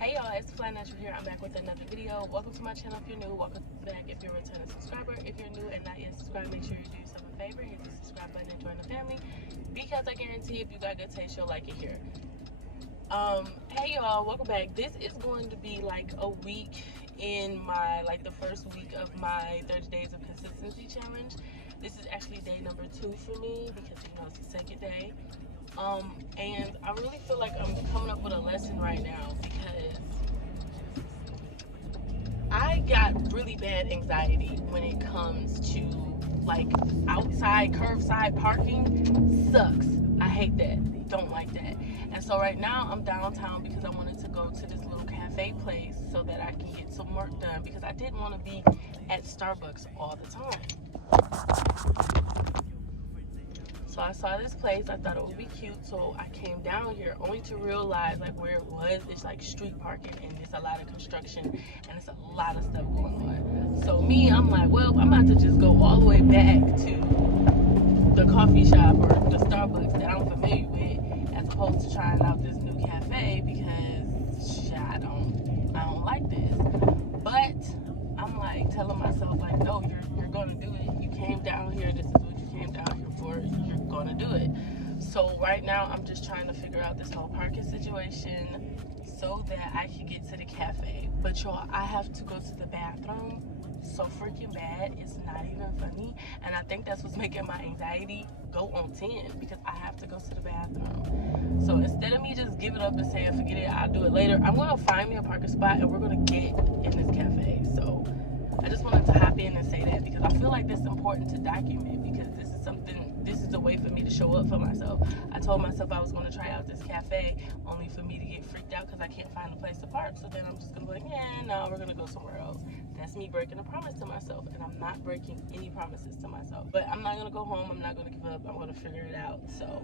Hey y'all, it's Flyness here. I'm back with another video. Welcome to my channel if you're new. Welcome back if you're a returning subscriber. If you're new and not yet subscribed, make sure you do yourself a favor. Hit the subscribe button and join the family. Because I guarantee if you got good taste, you'll like it here. Hey y'all, welcome back. This is going to be like a week in my, the first week of my 30 days of consistency challenge. This is actually day number 2 for me because it's the second day. And I really feel like I'm coming up with a lesson right now because I got really bad anxiety when it comes to outside curbside parking. Sucks. I hate that. Don't like that. And so right now I'm downtown because I wanted to go to this little cafe place so that I can get some work done because I didn't want to be at Starbucks all the time. So I saw this place, I thought it would be cute, so I came down here only to realize where it was, it's like street parking and it's a lot of construction and it's a lot of stuff going on. So me, I'm like, well, I'm about to just go all the way back to the coffee shop or the Starbucks that I'm familiar with as opposed to trying out this new cafe because shit, I don't like this. But I'm like telling myself no, you're gonna do it. You came down here, this is what you came down here for. You're gonna do it. So right now I'm just trying to figure out this whole parking situation so that I can get to the cafe. But y'all, I have to go to the bathroom so freaking bad, it's not even funny. And I think that's what's making my anxiety go on 10 because I have to go to the bathroom. So instead of me just giving up and saying forget it, I'll do it later, I'm gonna find me a parking spot and we're gonna get in this cafe. So I just wanted to hop in and say that because I feel like that's important to document because this is a way for me to show up for myself. I told myself I was going to try out this cafe only for me to get freaked out because I can't find a place to park. So then I'm just going to be like, yeah, no, we're going to go somewhere else. That's me breaking a promise to myself, and I'm not breaking any promises to myself. But I'm not going to go home. I'm not going to give up. I'm going to figure it out. So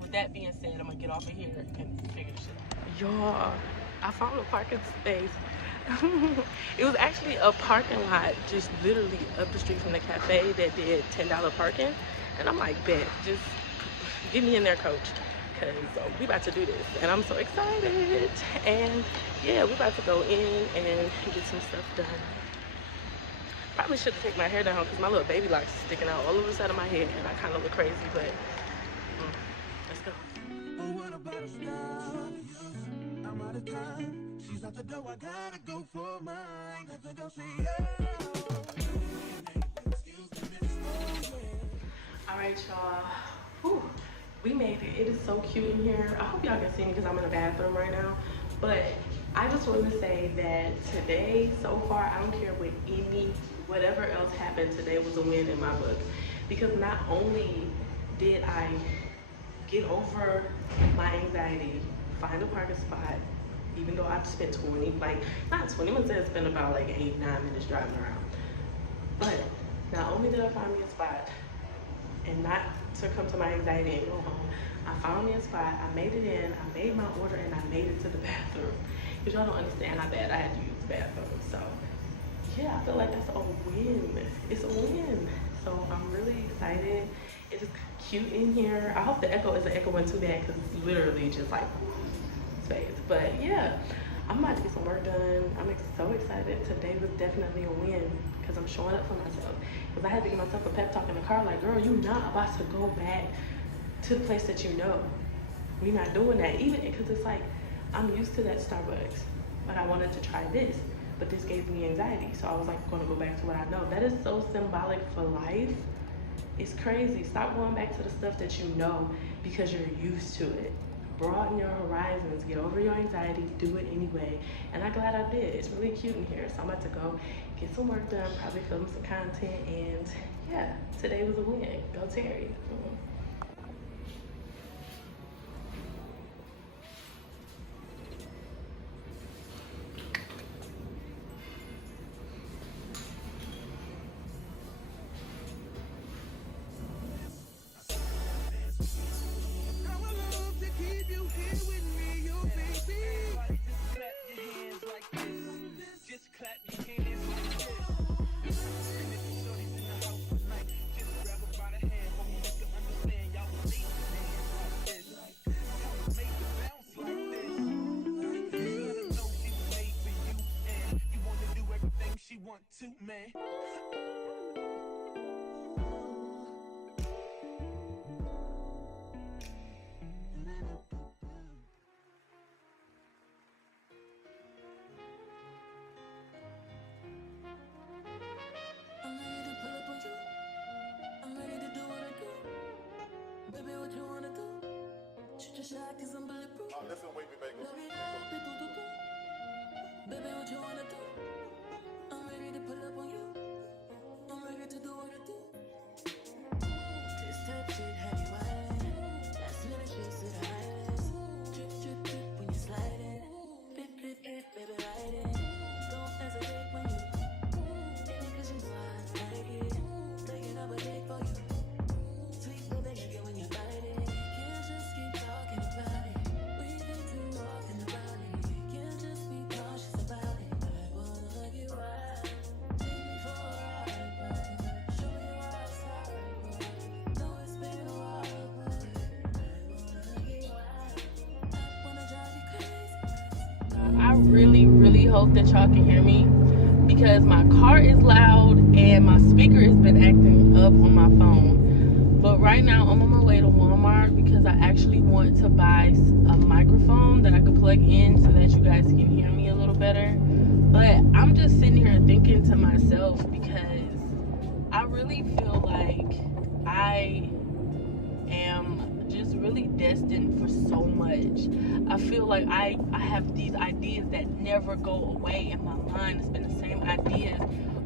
with that being said, I'm going to get off of here and figure this shit out. Y'all, I found a parking space. It was actually a parking lot just literally up the street from the cafe that did $10 parking. And I'm like, bet, just get me in there, coach, because we about to do this. And I'm so excited. And yeah, we about to go in and get some stuff done. Probably should have taken my hair down because my little baby locks is sticking out all over the side of my head. And I kind of look crazy, but let's go. I'm out of time. She's out the door, I gotta go for mine. Alright y'all, we made it. It is so cute in here. I hope y'all can see me because I'm in the bathroom right now. But I just want to say that today, so far, I don't care whatever else happened, today was a win in my book. Because not only did I get over my anxiety, find a parking spot, even though I've spent not 20 minutes, it's been about 8-9 minutes driving around. But not only did I find me a spot and not succumb to my anxiety and go home, I found me a spot, I made it in, I made my order, and I made it to the bathroom. Because y'all don't understand how bad I had to use the bathroom. So yeah, I feel like that's a win. It's a win. So I'm really excited. It is cute in here. I hope the echo isn't echoing too bad because it's literally just space. But yeah, I'm about to get some work done. I'm so excited. Today was definitely a win because I'm showing up for myself. Because I had to give myself a pep talk in the car girl, you're not about to go back to the place that you know. We're not doing that. Even because it's I'm used to that Starbucks, but I wanted to try this. But this gave me anxiety. So I was going to go back to what I know. That is so symbolic for life. It's crazy. Stop going back to the stuff that you know because you're used to it. Broaden your horizons, get over your anxiety, do it anyway. And I'm glad I did. It's really cute in here. So I'm about to go get some work done, probably film some content, and yeah, today was a win. Go Terry. I'm ready to do what I do. Baby, what you wanna do? Shoot your shot cause I'm bulletproof. Oh, listen, wait, baby. Baby, what you wanna do? I'm ready to pull up on you. I'm ready to do what I do. This type shit have you wildin'. Last minute shit to the highlights. Drip, drip, drip when you sliding. Flip, flip, flip, baby, ride it. Don't hesitate when you hit it cause you know I like it. Taking up a date for you. Sweet baby, like it when you bite it. Can't just keep talking about it. We've been too often about it. Can't just be cautious about it. I wanna get wild. Take me for a ride, boy. Show me your outside, boy. Know it's been a while, boy. I wanna get wild. I wanna drive you crazy. I really hope that y'all can hear me because my car is loud and my speaker has been acting up on my phone. But right now I'm on my way to Walmart because I actually want to buy a microphone that I could plug in so that you guys can hear me a little better. But I'm just sitting here thinking to myself because I really feel like I am just really destined for so much. I feel like I have these ideas that never go away in my mind. It's been the same ideas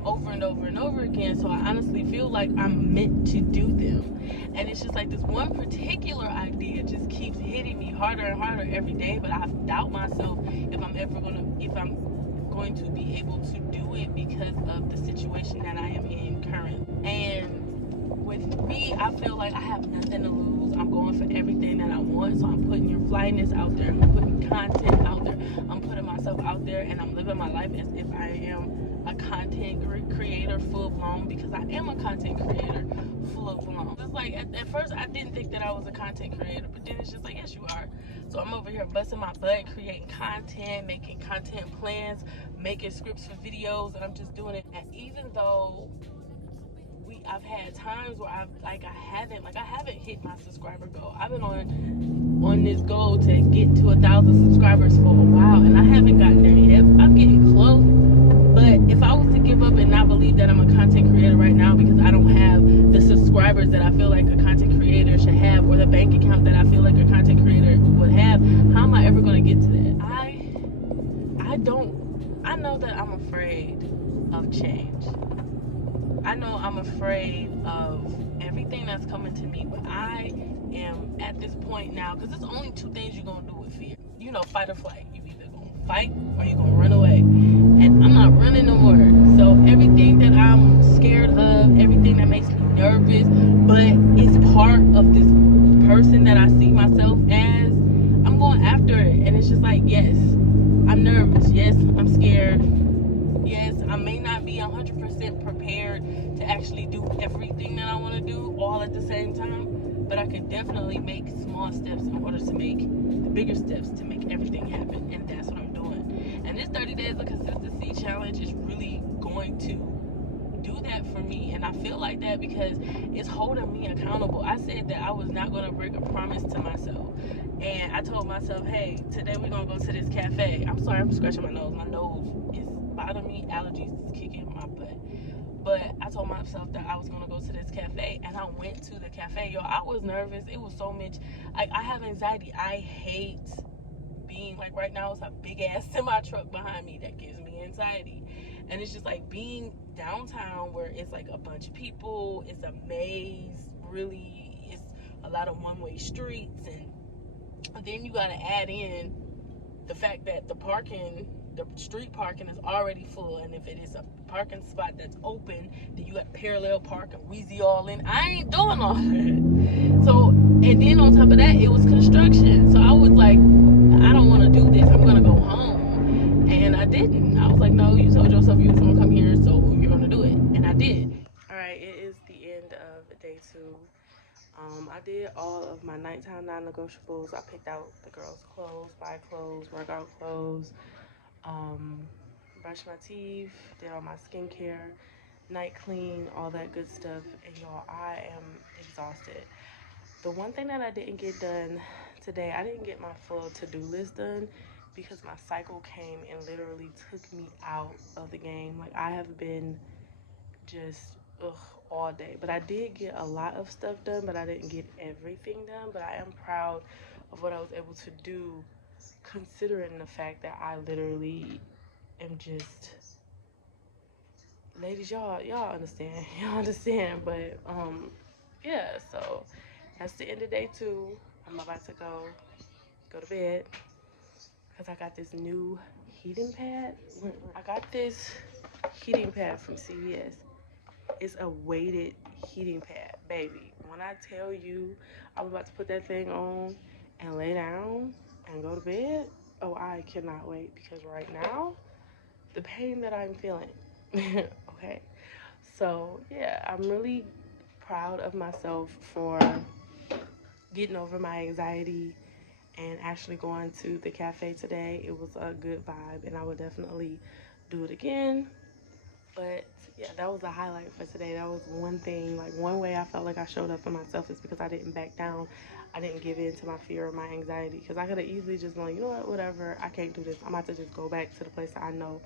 over and over and over again. So I honestly feel like I'm meant to do them. And it's just like this one particular idea just keeps hitting me harder and harder every day. But I doubt myself if I'm going to be able to do it because of the situation that I am in currently. And with me, I feel like I have nothing to lose. I'm going for everything that I want. So I'm putting your Flyness out there. I'm putting content out there. I'm putting myself out there, and I'm living my life as if I am a content creator full blown, because I am a content creator full blown. It's like at first I didn't think that I was a content creator, but then it's just like, yes, you are. So I'm over here busting my butt, creating content, making content plans, making scripts for videos, and I'm just doing it. And even though I've had times where I haven't hit my subscriber goal. I've been on this goal to get to 1,000 subscribers for a while, and I haven't gotten there yet. I'm getting close. But if I was to give up and not believe that I'm a content creator right now because I don't have the subscribers that I feel like a content creator should have, or the bank account that I feel like a content creator would have, how am I ever going to get to that? I know that I'm afraid of change. I know I'm afraid of everything that's coming to me, but I am at this point now, because there's only two things you're going to do with fear. You know, fight or flight. You either going to fight or you're going to run away. And I'm not running no more. So everything that I'm scared of, everything that makes me nervous, but it's part of this person that I see myself as, I'm going after it. And it's just like, yes, I'm nervous. Yes, I'm scared. Yes, I may not be 100% prepared to actually do everything that I want to do all at the same time, but I could definitely make small steps in order to make the bigger steps to make everything happen, and that's what I'm doing. And this 30 days of consistency challenge is really going to do that for me, and I feel like that because it's holding me accountable. I said that I was not going to break a promise to myself, and I told myself, hey, today we're going to go to this cafe. I'm sorry, I'm scratching my nose. My nose is bothering me. Allergies is kicking my butt. But I told myself that I was going to go to this cafe, and I went to the cafe. Yo, I was nervous. It was so much. I have anxiety. I hate being, like right now, it's a big ass semi truck behind me that gives me anxiety. And it's just like being downtown where it's like a bunch of people, it's a maze, really, it's a lot of one-way streets, and then you got to add in the fact that the street parking is already full, and if it is a parking spot that's open, then you got parallel park and wheezy all in. I ain't doing all that. So, and then on top of that, it was construction. So I was like, I don't want to do this. I'm gonna go home, and I didn't. I was like, no, you told yourself you was gonna come here, so you're gonna do it, and I did. All right, it is the end of day 2. I did all of my nighttime non-negotiables. I picked out the girls' clothes, buy clothes, workout clothes, brushed my teeth, did all my skincare, night clean, all that good stuff. And y'all, I am exhausted. The one thing that I didn't get done today, I didn't get my full to-do list done because my cycle came and literally took me out of the game. Like, I have been just all day. But I did get a lot of stuff done, but I didn't get everything done. But I am proud of what I was able to do, considering the fact that I literally am just, ladies, y'all understand. Y'all understand. But yeah, so that's the end of day 2. I'm about to go to bed because I got this new heating pad. I got this heating pad from CVS. It's a weighted heating pad, baby. When I tell you I'm about to put that thing on and lay down and go to bed, oh, I cannot wait because right now, the pain that I'm feeling. Okay. So, yeah, I'm really proud of myself for getting over my anxiety and actually going to the cafe today. It was a good vibe, and I would definitely do it again. But yeah, that was a highlight for today. That was one thing, like one way I felt like I showed up for myself is because I didn't back down. I didn't give in to my fear or my anxiety because I could have easily just gone, you know what, whatever, I can't do this. I'm about to just go back to the place that I know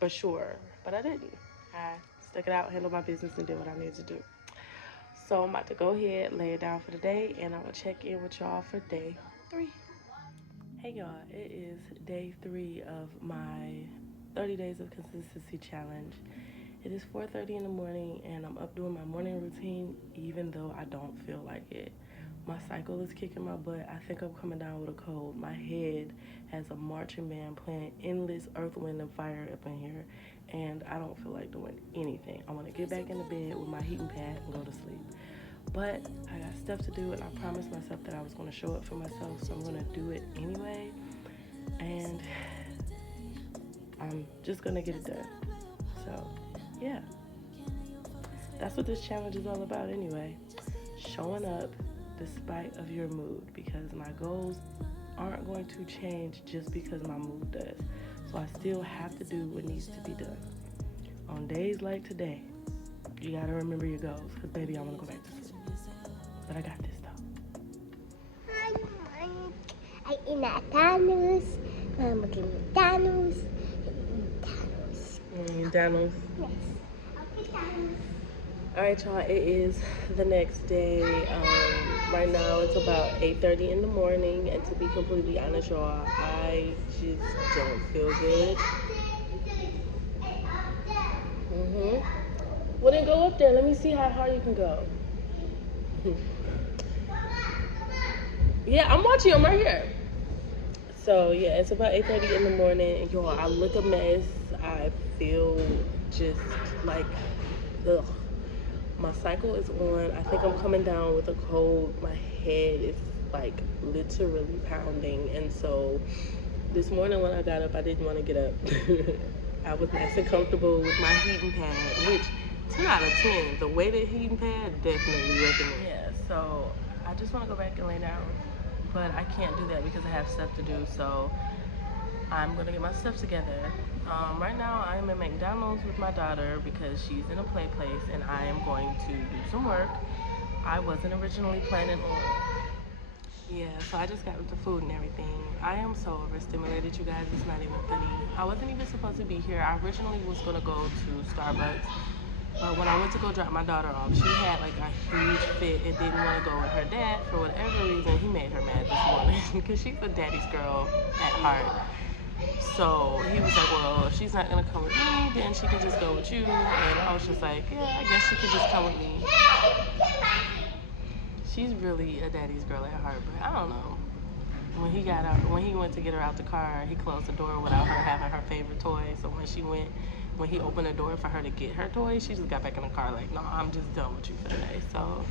for sure. But I didn't. I stuck it out, handled my business, and did what I needed to do. So I'm about to go ahead, lay it down for the day, and I'm going to check in with y'all for day 3. Hey y'all, it is day 3 of my 30 days of consistency challenge. It is 4:30 in the morning and I'm up doing my morning routine even though I don't feel like it. My cycle is kicking my butt. I think I'm coming down with a cold. My head has a marching band playing endless earth, wind, and fire up in here, and I don't feel like doing anything. I want to get back in the bed with my heating pad and go to sleep. But I got stuff to do, and I promised myself that I was going to show up for myself, so I'm going to do it anyway. And I'm just going to get it done. So, yeah. That's what this challenge is all about anyway. Showing up despite of your mood, because my goals aren't going to change just because my mood does. So I still have to do what needs to be done. On days like today, you got to remember your goals, because baby, I want to go back to sleep. But I got this though. I eat McDonald's. I'm looking at McDonald's. McDonald's. Yes. Okay, McDonald's. All right, y'all. It is the next day. Right now it's about 8:30 in the morning, and to be completely honest, y'all, I just don't feel good. Well, then go up there. Let me see how hard you can go. Yeah, I'm watching. I'm right here. So yeah, it's about 8:30 in the morning, and y'all, I look a mess. I feel just like, ugh. My cycle is on. I think I'm coming down with a cold. My head is like literally pounding, and so this morning when I got up, I didn't want to get up. I was nice and comfortable with my heating pad, which 10 out of 10. The weighted heating pad, definitely recommend. Yeah, so I just want to go back and lay down, but I can't do that because I have stuff to do. So I'm gonna get my stuff together. Right now I'm at McDonald's with my daughter because she's in a play place and I am going to do some work. I wasn't originally planning on. Yeah, so I just got with the food and everything. I am so overstimulated, you guys, it's not even funny. I wasn't even supposed to be here. I originally was gonna go to Starbucks, but when I went to go drop my daughter off, she had like a huge fit and didn't want to go with her dad. For whatever reason, he made her mad this morning because she's a daddy's girl at heart. So he was like, well, if she's not going to come with me, then she can just go with you. And I was just like, yeah, I guess she could just come with me. She's really a daddy's girl at heart, but I don't know. When he went to get her out the car, he closed the door without her having her favorite toy. So when he opened the door for her to get her toy, she just got back in the car like, no, I'm just done with you for the day. So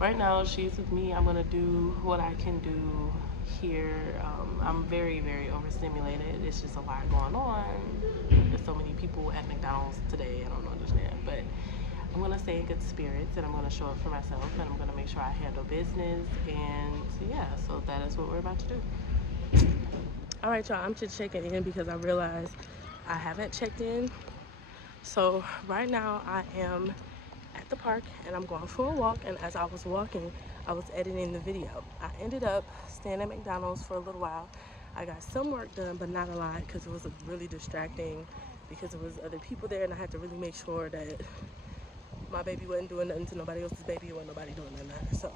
right now she's with me. I'm going to do what I can do here. I'm very, very overstimulated. It's just a lot going on. There's so many people at McDonald's today. I don't understand, but I'm gonna stay in good spirits and I'm gonna show up for myself and I'm gonna make sure I handle business. And yeah, so that is what we're about to do. All right, y'all, I'm just checking in because I realized I haven't checked in So right now I am at the park and I'm going for a walk, and as I was walking I was editing the video. I ended up staying at McDonald's for a little while. I got some work done but not a lot because it was really distracting because there was other people there and I had to really make sure that my baby wasn't doing nothing to nobody else's baby, wasn't nobody doing nothing. So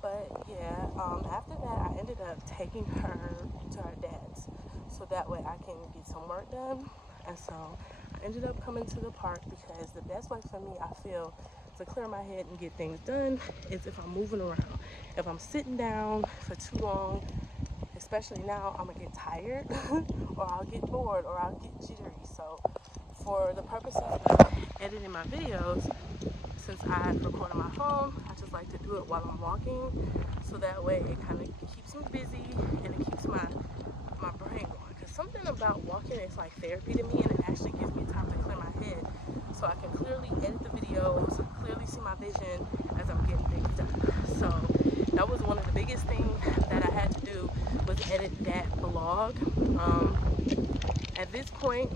but yeah, after that I ended up taking her to her dad's so that way I can get some work done. And so I ended up coming to the park because the best way for me, I feel, to clear my head and get things done is if I'm moving around. If I'm sitting down for too long, especially now, I'm gonna get tired or I'll get bored or I'll get jittery. So for the purposes of editing my videos, since I record on my phone, I just like to do it while I'm walking, so that way it kind of keeps me busy and it keeps my brain going. Because something about walking is like therapy to me, and it actually gives me time to clear my head, so I can clearly edit the videos, clearly see my vision as I'm getting things done. So that was one of the biggest things that I had to do, was edit that vlog. At this point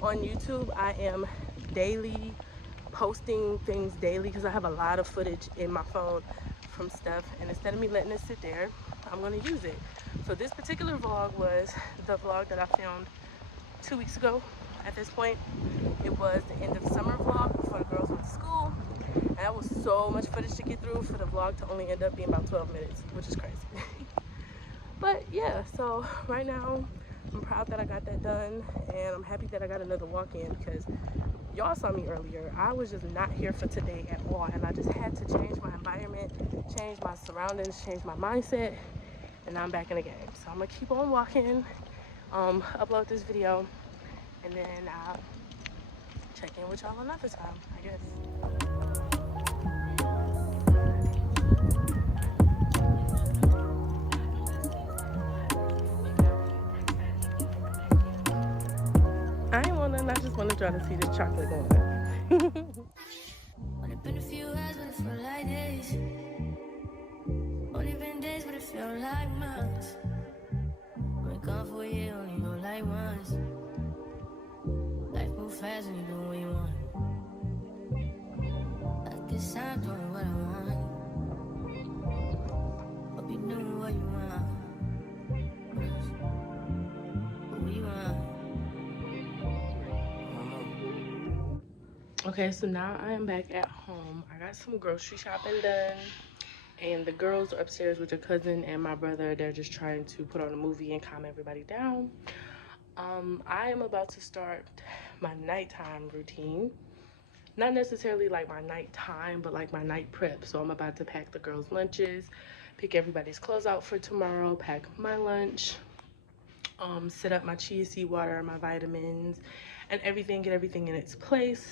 on YouTube, I am daily posting things daily because I have a lot of footage in my phone from stuff, and instead of me letting it sit there, I'm going to use it. So this particular vlog was the vlog that I filmed 2 weeks ago. At this point, it was the end of summer vlog before the girls went to school, and that was so much footage to get through for the vlog to only end up being about 12 minutes, which is crazy. But yeah, so right now I'm proud that I got that done, and I'm happy that I got another walk in because y'all saw me earlier. I was just not here for today at all, and I just had to change my environment, change my surroundings, change my mindset, and now I'm back in the game. So I'm gonna keep on walking, upload this video, and then I'll check in with y'all another time, I guess. I ain't want nothing, I just want to try to see this chocolate going. Only been a few hours, but it felt like days. Only been days, but it felt like months. Been gone for a year, only know like once. Life move fast when you do what you want. At this time, doing what I want. Hope you doing what you want. What we want. Okay, so now I am back at home. I got some grocery shopping done, and the girls are upstairs with their cousin and my brother. They're just trying to put on a movie and calm everybody down. I am about to start my nighttime routine. Not necessarily like my nighttime, but like my night prep. So I'm about to pack the girls' lunches, pick everybody's clothes out for tomorrow, pack my lunch, set up my chia seed water, my vitamins, and everything, get everything in its place,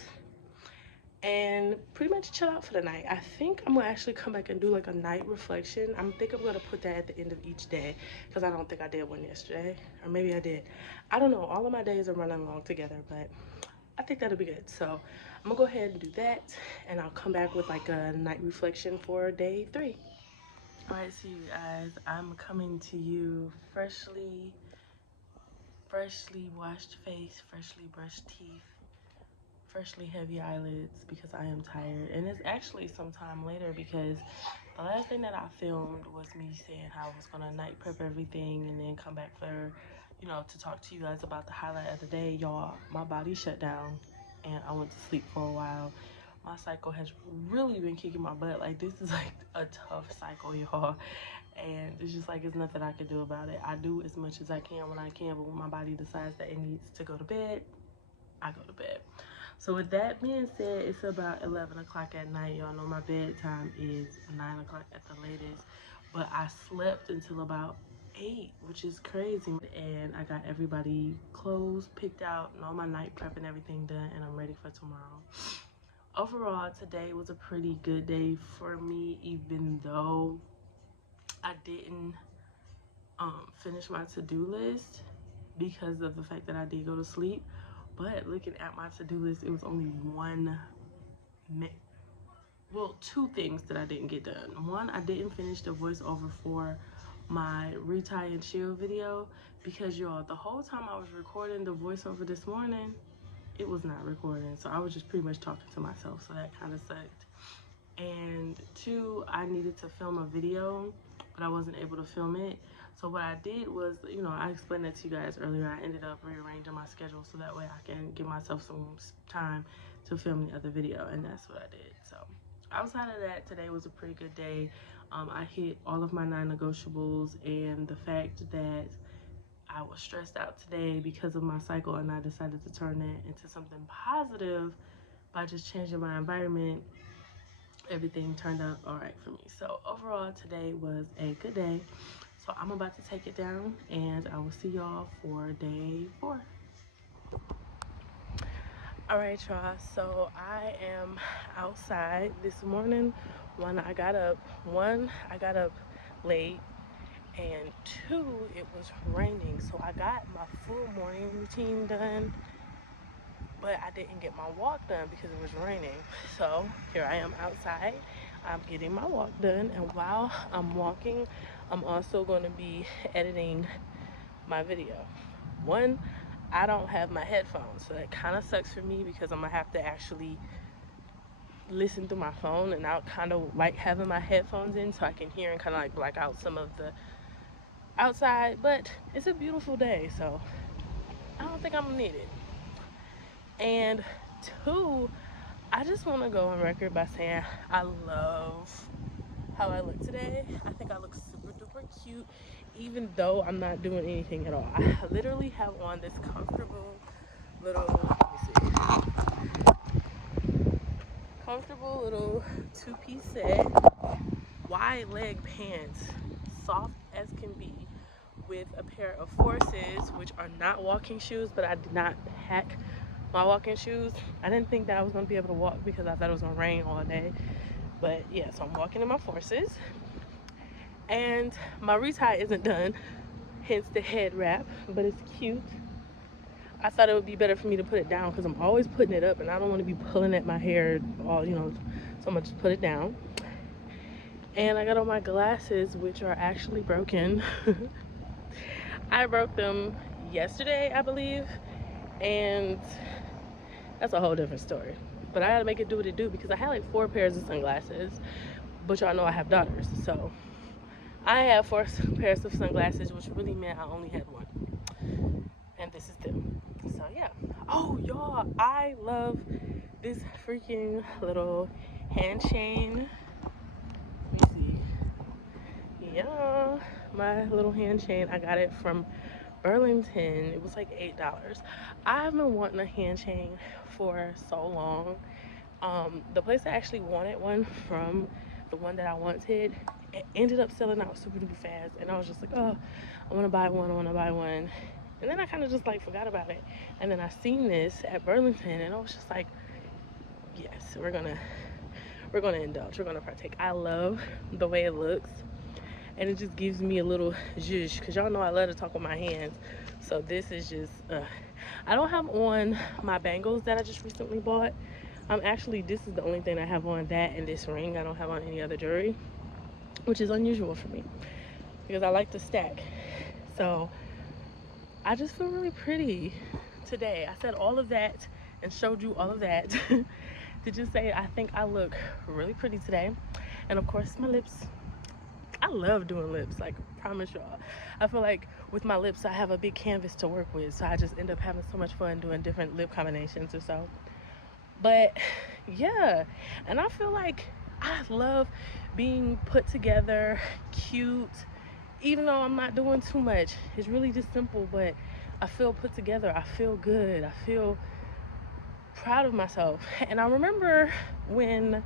and pretty much chill out for the night. I think I'm gonna actually come back and do like a night reflection. I'm gonna put that at the end of each day because I don't think I did one yesterday, or maybe I did. I don't know. All of my days are running along together, but I think that'll be good. So I'm gonna go ahead and do that, and I'll come back with like a night reflection for day 3. All right, so you guys, I'm coming to you freshly washed face, freshly brushed teeth, freshly heavy eyelids because I am tired. And it's actually sometime later because the last thing that I filmed was me saying how I was gonna night prep everything and then come back for, to talk to you guys about the highlight of the day. Y'all, my body shut down and I went to sleep for a while. My cycle has really been kicking my butt. Like, this is like a tough cycle, y'all. And it's just like, there's nothing I can do about it. I do as much as I can when I can, but when my body decides that it needs to go to bed, I go to bed. So with that being said, it's about 11 o'clock at night. Y'all know my bedtime is 9 o'clock at the latest. But I slept until about 8, which is crazy. And I got everybody clothes picked out and all my night prep and everything done. And I'm ready for tomorrow. Overall, today was a pretty good day for me, even though I didn't finish my to-do list because of the fact that I did go to sleep. But looking at my to-do list, it was only two things that I didn't get done. One, I didn't finish the voiceover for my retie and chill video because, y'all, the whole time I was recording the voiceover this morning, it was not recording. So I was just pretty much talking to myself. So that kind of sucked. And 2, I needed to film a video, but I wasn't able to film it. So what I did was, you know, I explained that to you guys earlier. I ended up rearranging my schedule so that way I can give myself some time to film the other video, and that's what I did. So outside of that, today was a pretty good day. I hit all of my non-negotiables, and the fact that I was stressed out today because of my cycle, and I decided to turn that into something positive by just changing my environment, everything turned out all right for me. So overall, today was a good day. So I'm about to take it down, and I will see y'all for day 4. All right, y'all. So I am outside this morning. I got up late, and 2, it was raining. So I got my full morning routine done, but I didn't get my walk done because it was raining. So here I am outside. I'm getting my walk done, and while I'm walking, I'm also going to be editing my video. 1, I don't have my headphones, so that kind of sucks for me because I'm gonna have to actually listen through my phone, and I kind of like having my headphones in so I can hear and kind of like black out some of the outside. But it's a beautiful day, so I don't think I'm gonna need it. And 2, I just want to go on record by saying I love how I look today. I think I look super duper cute, even though I'm not doing anything at all. I literally have on this comfortable little, comfortable little 2-piece set, wide leg pants, soft as can be, with a pair of Forces, which are not walking shoes, but I did not pack my walking shoes. I didn't think that I was going to be able to walk because I thought it was going to rain all day. But yeah, so I'm walking in my Forces. And my retie isn't done, hence the head wrap, but it's cute. I thought it would be better for me to put it down because I'm always putting it up, and I don't want to be pulling at my hair all, you know, so I'm going to just put it down. And I got on my glasses, which are actually broken. I broke them yesterday, I believe, and that's a whole different story. But I gotta make it do what it do because I had like 4 pairs of sunglasses, but y'all know I have daughters, so I have 4 pairs of sunglasses, which really meant I only had 1, and this is them. So yeah. Oh y'all, I love this freaking little hand chain. Let me see. Yeah, my little hand chain. I got it from Burlington. It was like $8. I've been wanting a hand chain for so long. The place I actually wanted one from, the one that I wanted, it ended up selling out super duper fast, and I was just like, oh, I want to buy one, and then I kind of just like forgot about it. And then I seen this at Burlington, and I was just like, yes, we're gonna indulge, we're gonna partake. I love the way it looks, and it just gives me a little zhuzh, because y'all know I love to talk with my hands. So this is just I don't have on my bangles that I just recently bought. This is the only thing I have on, that and this ring. I don't have on any other jewelry, which is unusual for me because I like to stack. So I just feel really pretty today. I said all of that and showed you all of that to just say I think I look really pretty today. And of course, my lips. I love doing lips, like, promise y'all. I feel like with my lips I have a big canvas to work with, so I just end up having so much fun doing different lip combinations or so. But yeah, and I feel like I love being put together, cute, even though I'm not doing too much. It's really just simple, but I feel put together. I feel good. I feel proud of myself. And I remember when,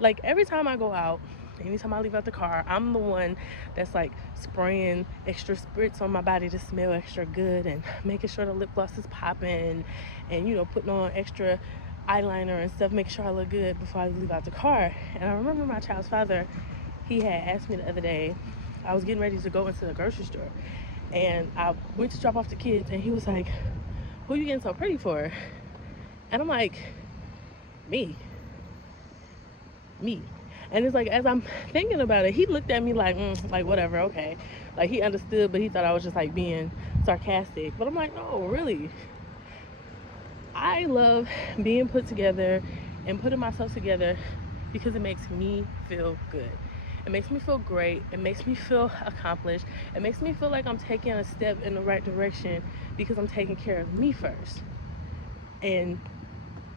like, every time I go out, anytime I leave out the car, I'm the one that's like spraying extra spritz on my body to smell extra good, and making sure the lip gloss is popping, and you know, putting on extra eyeliner and stuff, making sure I look good before I leave out the car. And I remember my child's father, he had asked me the other day, I was getting ready to go into the grocery store, and I went to drop off the kids, and he was like, who are you getting so pretty for? And I'm like, me. And it's like, as I'm thinking about it, he looked at me like whatever, okay. Like, he understood, but he thought I was just like being sarcastic. But I'm like, no, really, I love being put together and putting myself together because it makes me feel good. It makes me feel great. It makes me feel accomplished. It makes me feel like I'm taking a step in the right direction because I'm taking care of me first. And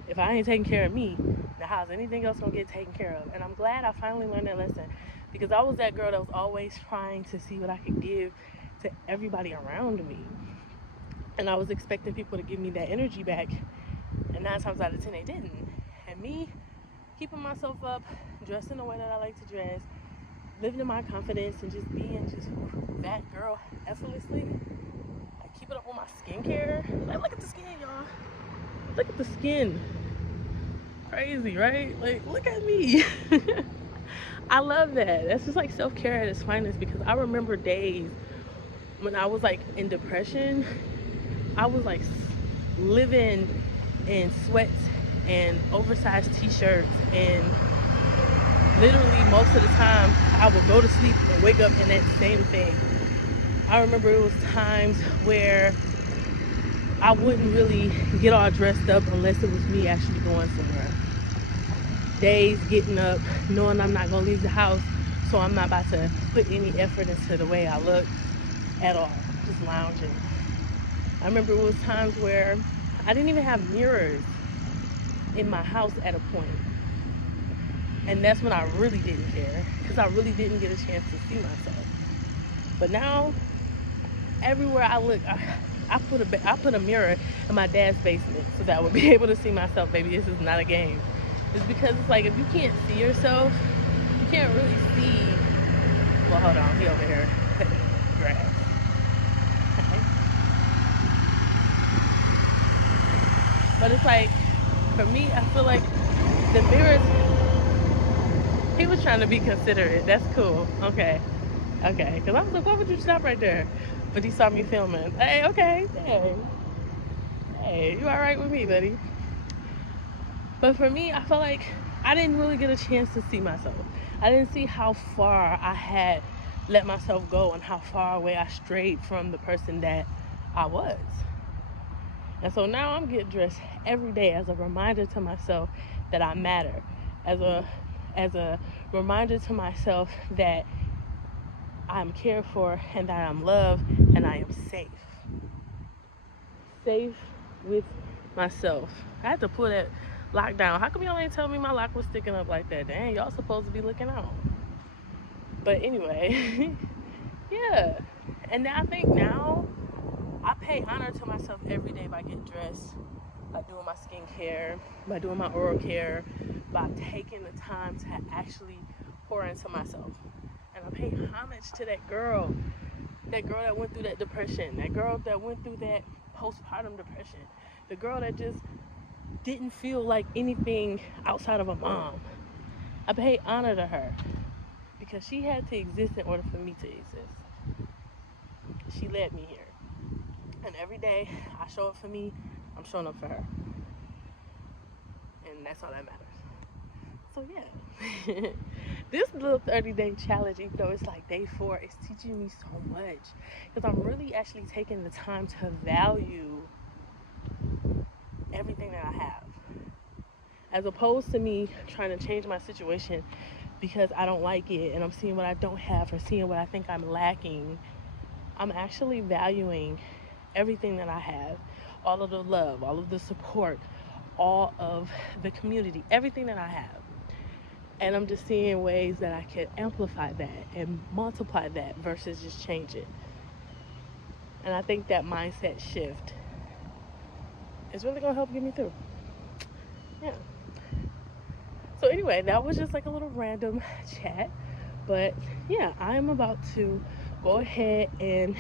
if I ain't taking care of me, now how's anything else gonna get taken care of? And I'm glad I finally learned that lesson, because I was that girl that was always trying to see what I could give to everybody around me. And I was expecting people to give me that energy back, and 9 times out of 10 they didn't. And me keeping myself up, dressed in the way that I like to dress, living in my confidence, and just being just that girl effortlessly. Like, keep it up on my skincare. Like, look at the skin, y'all. Look at the skin. Crazy, right? Like, look at me. I love that. That's just like self-care at its finest, because I remember days when I was like in depression. I was like living in sweats and oversized t-shirts, and literally most of the time I would go to sleep and wake up in that same thing. I remember it was times where I wouldn't really get all dressed up unless it was me actually going somewhere. Days getting up knowing I'm not gonna leave the house, so I'm not about to put any effort into the way I look at all, just lounging. I remember it was times where I didn't even have mirrors in my house at a point. And that's when I really didn't care, because I really didn't get a chance to see myself. But now, everywhere I look, I put a mirror in my dad's basement so that I would be able to see myself. Baby, this is not a game. It's because it's like, if you can't see yourself, you can't really see. Well, hold on, he over here cutting grass. But it's like, for me, I feel like the mirrors, he was trying to be considerate. That's cool. Okay. Okay. Because I was like, why would you stop right there? But he saw me filming. Hey, okay. Hey, you all right with me, buddy? But for me, I felt like I didn't really get a chance to see myself. I didn't see how far I had let myself go and how far away I strayed from the person that I was. And so now I'm getting dressed every day as a reminder to myself that I matter, as a reminder to myself that I'm cared for and that I'm loved and I am safe. Safe with myself. I had to pull that lock down. How come y'all ain't tell me my lock was sticking up like that? Dang, y'all supposed to be looking out. But anyway, yeah. And I think now I pay honor to myself every day by getting dressed, by doing my skincare, by doing my oral care, by taking the time to actually pour into myself. And I pay homage to that girl that went through that depression, that girl that went through that postpartum depression, the girl that just didn't feel like anything outside of a mom. I pay honor to her because she had to exist in order for me to exist. She led me here. And every day I show up for me, I'm showing up for her. And that's all that matters. So yeah. This little 30-day challenge, even though it's like day 4, it's teaching me so much. Because I'm really actually taking the time to value everything that I have. As opposed to me trying to change my situation because I don't like it and I'm seeing what I don't have or seeing what I think I'm lacking. I'm actually valuing everything that I have, all of the love, all of the support, all of the community, everything that I have. And I'm just seeing ways that I can amplify that and multiply that versus just change it. And I think that mindset shift is really going to help get me through. Yeah. So anyway, that was just like a little random chat. But yeah, I'm about to go ahead and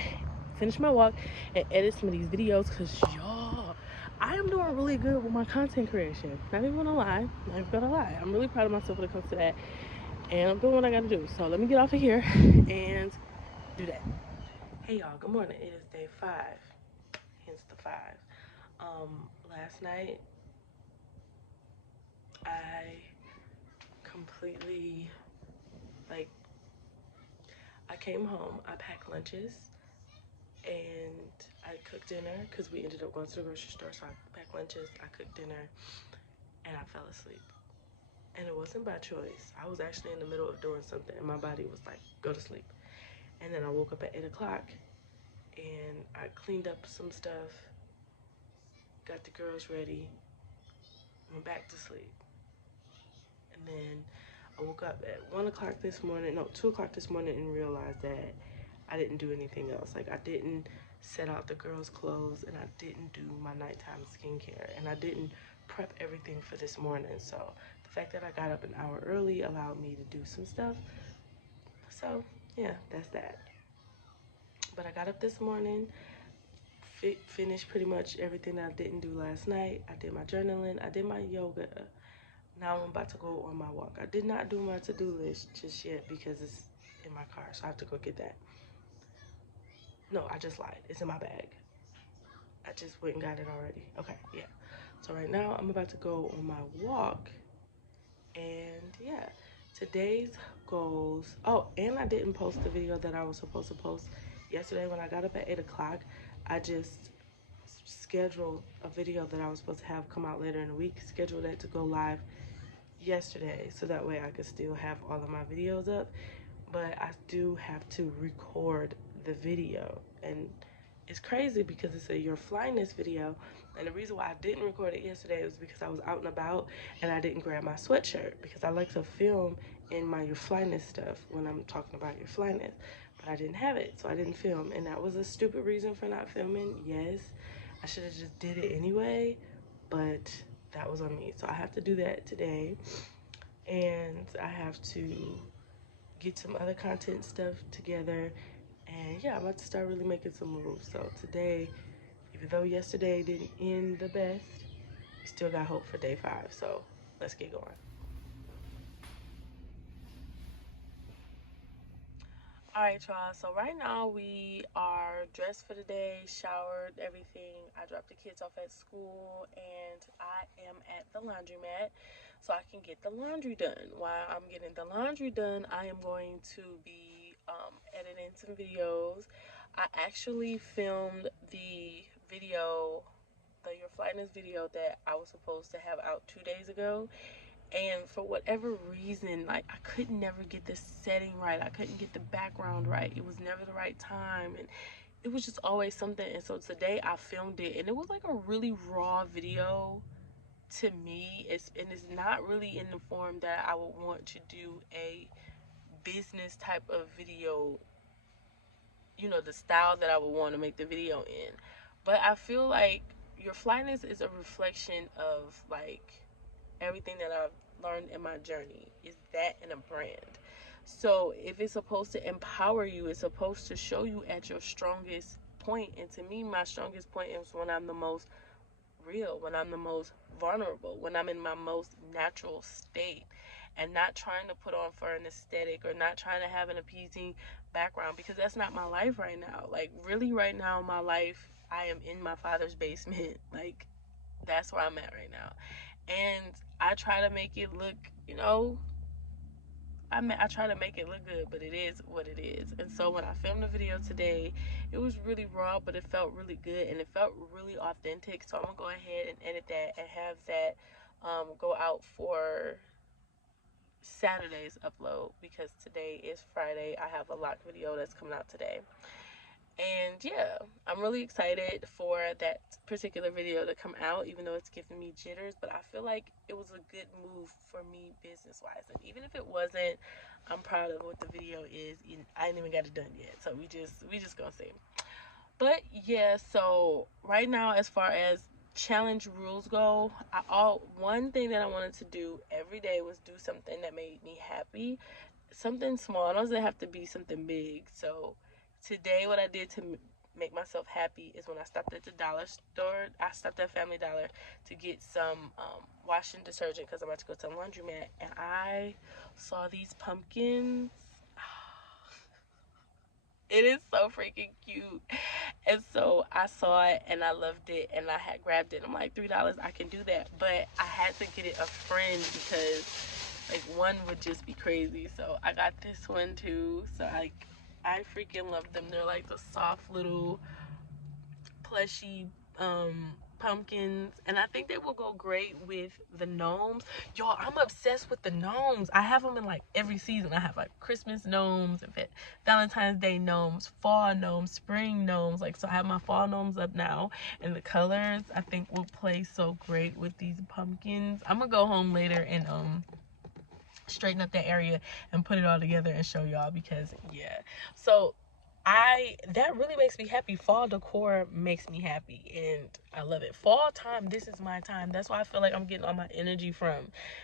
finish my walk and edit some of these videos, because y'all, I am doing really good with my content creation. Not even gonna lie. Not even gonna lie. I'm really proud of myself when it comes to that. And I'm doing what I gotta do. So let me get off of here and do that. Hey y'all, good morning. It is day 5. Hence the 5. Last night I completely, like, I came home, I packed lunches, and I cooked dinner because we ended up going to the grocery store. So I packed lunches, I cooked dinner, and I fell asleep. And it wasn't by choice. I was actually in the middle of doing something, and my body was like, go to sleep. And then I woke up at 8 o'clock, and I cleaned up some stuff, got the girls ready, went back to sleep. And then I woke up at 1 o'clock this morning, no, 2 o'clock this morning, and realized that I didn't do anything else. Like, I didn't set out the girls' clothes, and I didn't do my nighttime skincare, and I didn't prep everything for this morning. So the fact that I got up an hour early allowed me to do some stuff. So yeah, that's that. But I got up this morning, finished pretty much everything that I didn't do last night. I did my journaling, I did my yoga. Now I'm about to go on my walk. I did not do my to-do list just yet because it's in my car, so I have to go get that. No, I just lied. It's in my bag. I just went and got it already. Okay, yeah. So right now I'm about to go on my walk, and yeah, today's goals. Oh, and I didn't post the video that I was supposed to post yesterday when I got up at 8 o'clock. I just scheduled a video that I was supposed to have come out later in the week, scheduled that to go live yesterday, so that way I could still have all of my videos up. But I do have to record the video, and it's crazy because it's a Your Flyness video, and the reason why I didn't record it yesterday was because I was out and about and I didn't grab my sweatshirt, because I like to film in my Your Flyness stuff when I'm talking about Your Flyness, but I didn't have it, so I didn't film. And that was a stupid reason for not filming. Yes, I should have just did it anyway, but that was on me. So I have to do that today, and I have to get some other content stuff together. And yeah, I'm about to start really making some moves. So today, even though yesterday didn't end the best, we still got hope for day 5. So let's get going. All right, y'all. So right now we are dressed for the day, showered, everything. I dropped the kids off at school, and I am at the laundromat so I can get the laundry done. While I'm getting the laundry done, I am going to be editing some videos. I actually filmed the video, the Your Flyness video that I was supposed to have out 2 days ago, and for whatever reason, like, I could never get the setting right. I couldn't get the background right. It was never the right time, and it was just always something. And so today I filmed it, and it was like a really raw video to me. It's not really in the form that I would want to do a business type of video, you know, the style that I would want to make the video in. But I feel like Your Flyness is a reflection of, like, everything that I've learned in my journey. Is that in a brand? So if it's supposed to empower you, it's supposed to show you at your strongest point. And to me, my strongest point is when I'm the most real, when I'm the most vulnerable, when I'm in my most natural state, and not trying to put on for an aesthetic or not trying to have an appeasing background, because that's not my life right now. Like, really, right now in my life, I am in my father's basement. Like, that's where I'm at right now. And I try to make it look, you know, I try to make it look good, but it is what it is. And so when I filmed the video today, it was really raw, but it felt really good, and it felt really authentic. So I'm gonna go ahead and edit that and have that go out for Saturday's upload, because today is Friday. I have a locked video that's coming out today. And yeah, I'm really excited for that particular video to come out, even though it's giving me jitters. But I feel like it was a good move for me business-wise. And even if it wasn't, I'm proud of what the video is. I ain't even got it done yet, so we just gonna see. But yeah, so right now, as far as challenge rules go, one thing that I wanted to do every day was do something that made me happy. Something small. It doesn't have to be something big. So today, what I did to make myself happy is when I stopped at the dollar store. I stopped at Family Dollar to get some washing detergent because I'm about to go to the laundromat, and I saw these pumpkins. It is so freaking cute. And so I saw it and I loved it, and I had grabbed it. I'm like, $3, I can do that. But I had to get it a friend because, like, one would just be crazy. So I got this one too. So I freaking love them. They're like the soft little plushy pumpkins, and I think they will go great with the gnomes. Y'all, I'm obsessed with the gnomes. I have them in like every season. I have like Christmas gnomes, Valentine's Day gnomes, fall gnomes, spring gnomes. Like, so I have my fall gnomes up now, and the colors I think will play so great with these pumpkins. I'm gonna go home later and straighten up that area and put it all together and show y'all, because yeah. So that really makes me happy. Fall decor makes me happy, and I love it. Fall time, this is my time. That's why I feel like I'm getting all my energy from,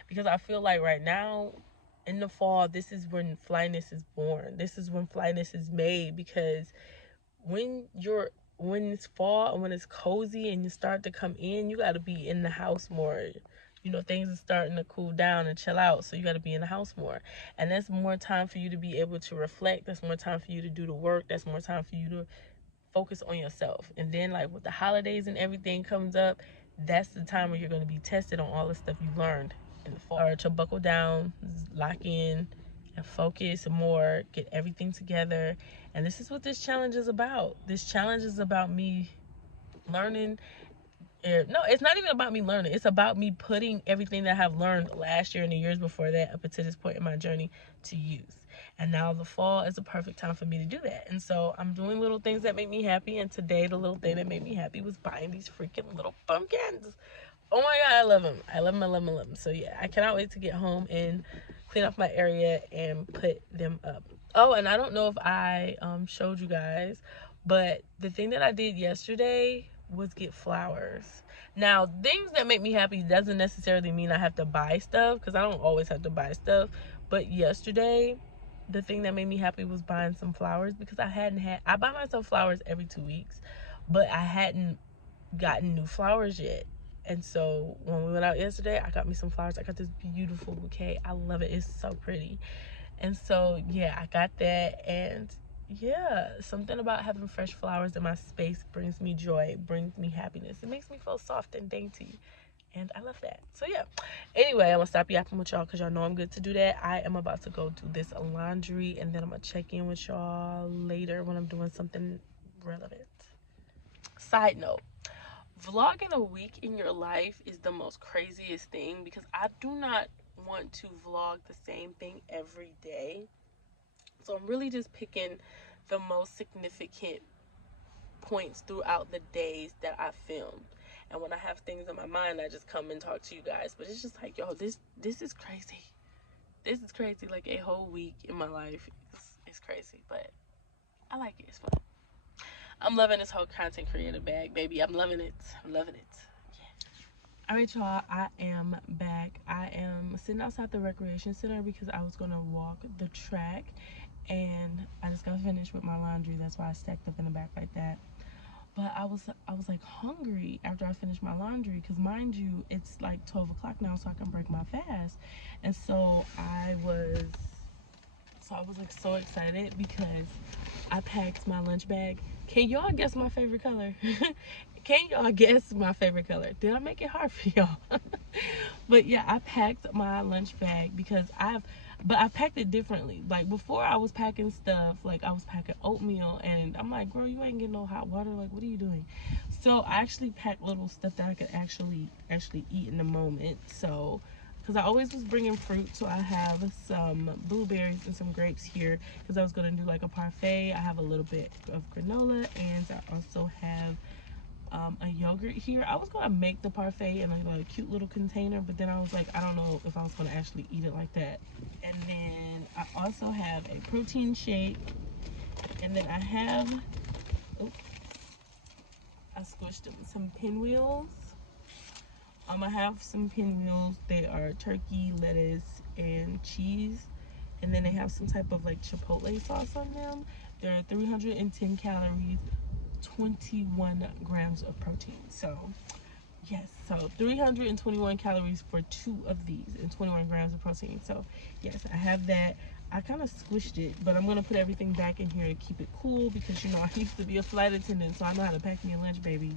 because I feel like right now in the fall, this is when Flyness is born. This is when Flyness is made, because when it's fall and when it's cozy and you start to come in, you got to be in the house more. You know, things are starting to cool down and chill out, so you got to be in the house more. And that's more time for you to be able to reflect. That's more time for you to do the work. That's more time for you to focus on yourself. And then, like, with the holidays and everything comes up, that's the time where you're going to be tested on all the stuff you learned in the fall. Or to buckle down, lock in, and focus more, get everything together. And this is what this challenge is about. This challenge is about me learning. No, it's not even about me learning. It's about me putting everything that I've learned last year and the years before that up until this point in my journey to use. And now the fall is a perfect time for me to do that. And so I'm doing little things that make me happy. And today, the little thing that made me happy was buying these freaking little pumpkins. Oh my God, I love them. I love them, I love them, I love them. So yeah, I cannot wait to get home and clean up my area and put them up. Oh, and I don't know if I showed you guys, but the thing that I did yesterday was get flowers. Now, things that make me happy doesn't necessarily mean I have to buy stuff, because I don't always have to buy stuff. But yesterday, the thing that made me happy was buying some flowers, because I buy myself flowers every 2 weeks, but I hadn't gotten new flowers yet. And so when we went out yesterday, I got me some flowers. I got this beautiful bouquet. I love it. It's so pretty. And so yeah, I got that. And yeah, something about having fresh flowers in my space brings me joy, brings me happiness. It makes me feel soft and dainty, and I love that. So yeah, anyway, I'm gonna stop yapping with y'all, because y'all know I'm good to do that. I am about to go do this laundry, and then I'm gonna check in with y'all later when I'm doing something relevant. Side note, vlogging a week in your life is the most craziest thing, because I do not want to vlog the same thing every day. So I'm really just picking the most significant points throughout the days that I filmed. And when I have things in my mind, I just come and talk to you guys. But it's just like, yo, this is crazy. This is crazy. Like, a whole week in my life is crazy. But I like it. It's fun. I'm loving this whole content creator bag, baby. I'm loving it. I'm loving it. Yeah. All right, y'all. I am back. I am sitting outside the recreation center because I was going to walk the track. And I just got finished with my laundry. That's why I stacked up in the back like that. But I was like hungry after I finished my laundry, because mind you, it's like 12 o'clock now, so I can break my fast. And so I was like so excited, because I packed my lunch bag. Can y'all guess my favorite color? Can y'all guess my favorite color? Did I make it hard for y'all? But yeah, I packed my lunch bag because I packed it differently. Like, before, I was packing stuff, like I was packing oatmeal, and I'm like, girl, you ain't getting no hot water. Like, what are you doing? So I actually packed little stuff that I could actually eat in the moment. So, because I always was bringing fruit, so I have some blueberries and some grapes here, because I was going to do like a parfait. I have a little bit of granola, and I also have a yogurt here. I was gonna make the parfait in like a cute little container, but then I was like, I don't know if I was gonna actually eat it like that. And then I also have a protein shake, and then I have, oops, I squished them, some pinwheels. I have some pinwheels. They are turkey, lettuce, and cheese, and then they have some type of like chipotle sauce on them. They're 310 calories, 21 grams of protein. So yes, so 321 calories for 2 of these and 21 grams of protein. So yes, I have that. I kind of squished it, but I'm gonna put everything back in here to keep it cool, because you know I used to be a flight attendant, so I know how to pack me a lunch, baby.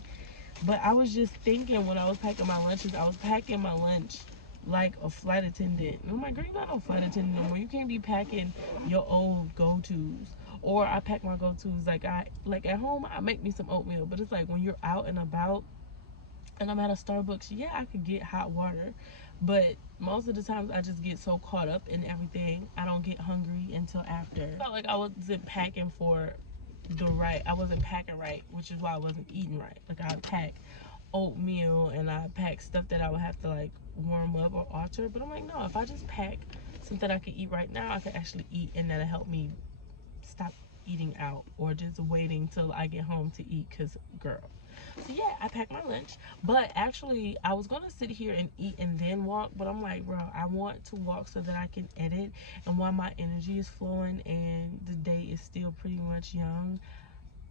But I was just thinking, when I was packing my lunches, I was packing my lunch like a flight attendant. And I'm like, girl, you're not no flight attendant no more. You can't be packing your old go-tos. Or I pack my go-tos. Like at home I make me some oatmeal, but it's like when you're out and about and I'm at a Starbucks, yeah, I could get hot water, but most of the times I just get so caught up in everything, I don't get hungry until after. I felt like I wasn't packing for I wasn't packing right, which is why I wasn't eating right. Like I pack oatmeal and I pack stuff that I would have to like warm up or alter, but I'm like, no, if I just pack something I can eat right now, I can actually eat, and that'll help me stop eating out or just waiting till I get home to eat, because girl. So yeah, I packed my lunch, but actually I was gonna sit here and eat and then walk, but I'm like, bro, I want to walk so that I can edit, and while my energy is flowing and the day is still pretty much young,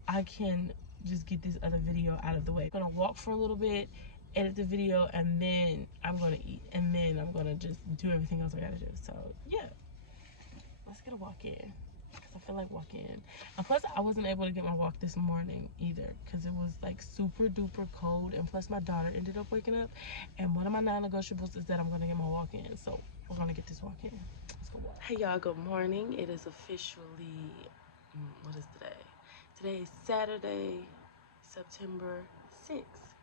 I can just get this other video out of the way. I'm gonna walk for a little bit, edit the video, and then I'm gonna eat, and then I'm gonna just do everything else I gotta do. So yeah, let's get a walk in, because I feel like walking. And plus I wasn't able to get my walk this morning either, because it was like super duper cold, and plus my daughter ended up waking up, and one of my non-negotiables is that I'm gonna get my walk in. So we're gonna get this walk in. Let's go walk. Hey y'all, good morning. It is officially what is today? Today is Saturday, September 6th.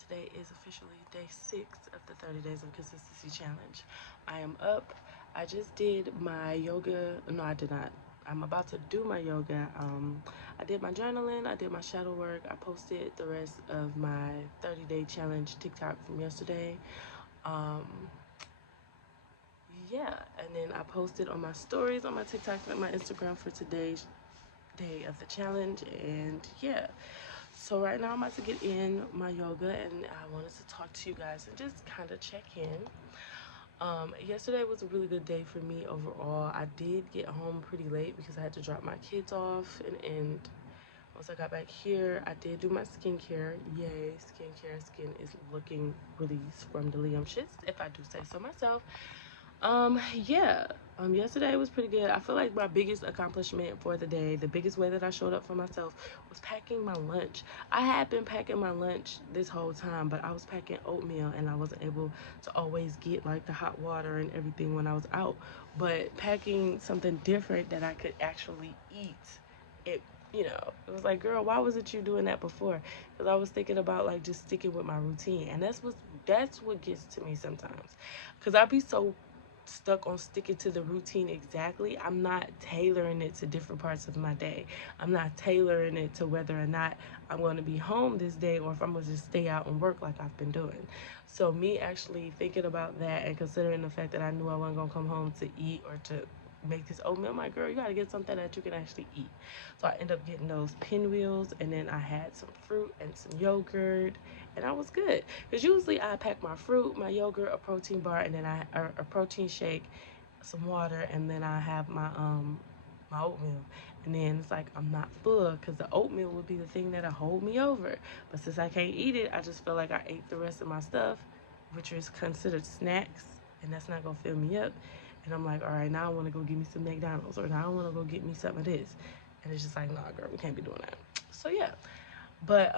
Today is officially day 6 of the 30 Days of Consistency Challenge. I am up. I just did my yoga. No, I did not. I'm about to do my yoga. I did my journaling. I did my shadow work. I posted the rest of my 30-day challenge TikTok from yesterday. Yeah, and then I posted on my stories on my TikTok and my Instagram for today's day of the challenge. And yeah, so right now I'm about to get in my yoga, and I wanted to talk to you guys and just kind of check in. Yesterday was a really good day for me overall. I did get home pretty late because I had to drop my kids off, and once I got back here, I did do my skincare. Yay, skincare. Skin is looking really scrumdiddlyumptious, if I do say so myself. Yeah, yesterday was pretty good. I feel like my biggest accomplishment for the day, the biggest way that I showed up for myself, was packing my lunch. I had been packing my lunch this whole time, but I was packing oatmeal, and I wasn't able to always get like the hot water and everything when I was out. But packing something different that I could actually eat, it, it was like, girl, why wasn't you doing that before? Because I was thinking about like just sticking with my routine, and that's what gets to me sometimes, because I be so stuck on sticking to the routine exactly. I'm not tailoring it to different parts of my day. I'm not tailoring it to whether or not I'm going to be home this day, or if I'm going to just stay out and work like I've been doing. So me actually thinking about that and considering the fact that I knew I wasn't going to come home to eat or to make this oatmeal, my girl, you got to get something that you can actually eat. So I ended up getting those pinwheels, and then I had some fruit and some yogurt, and I was good. Because usually I pack my fruit, my yogurt, a protein bar, and then a protein shake, some water, and then I have my oatmeal. And then it's like I'm not full, because the oatmeal would be the thing that'll hold me over. But since I can't eat it, I just feel like I ate the rest of my stuff, which is considered snacks, and that's not gonna fill me up. And I'm like, all right, now I want to go get me some McDonald's, or now I want to go get me some of this. And it's just like, nah, girl, we can't be doing that. So yeah. But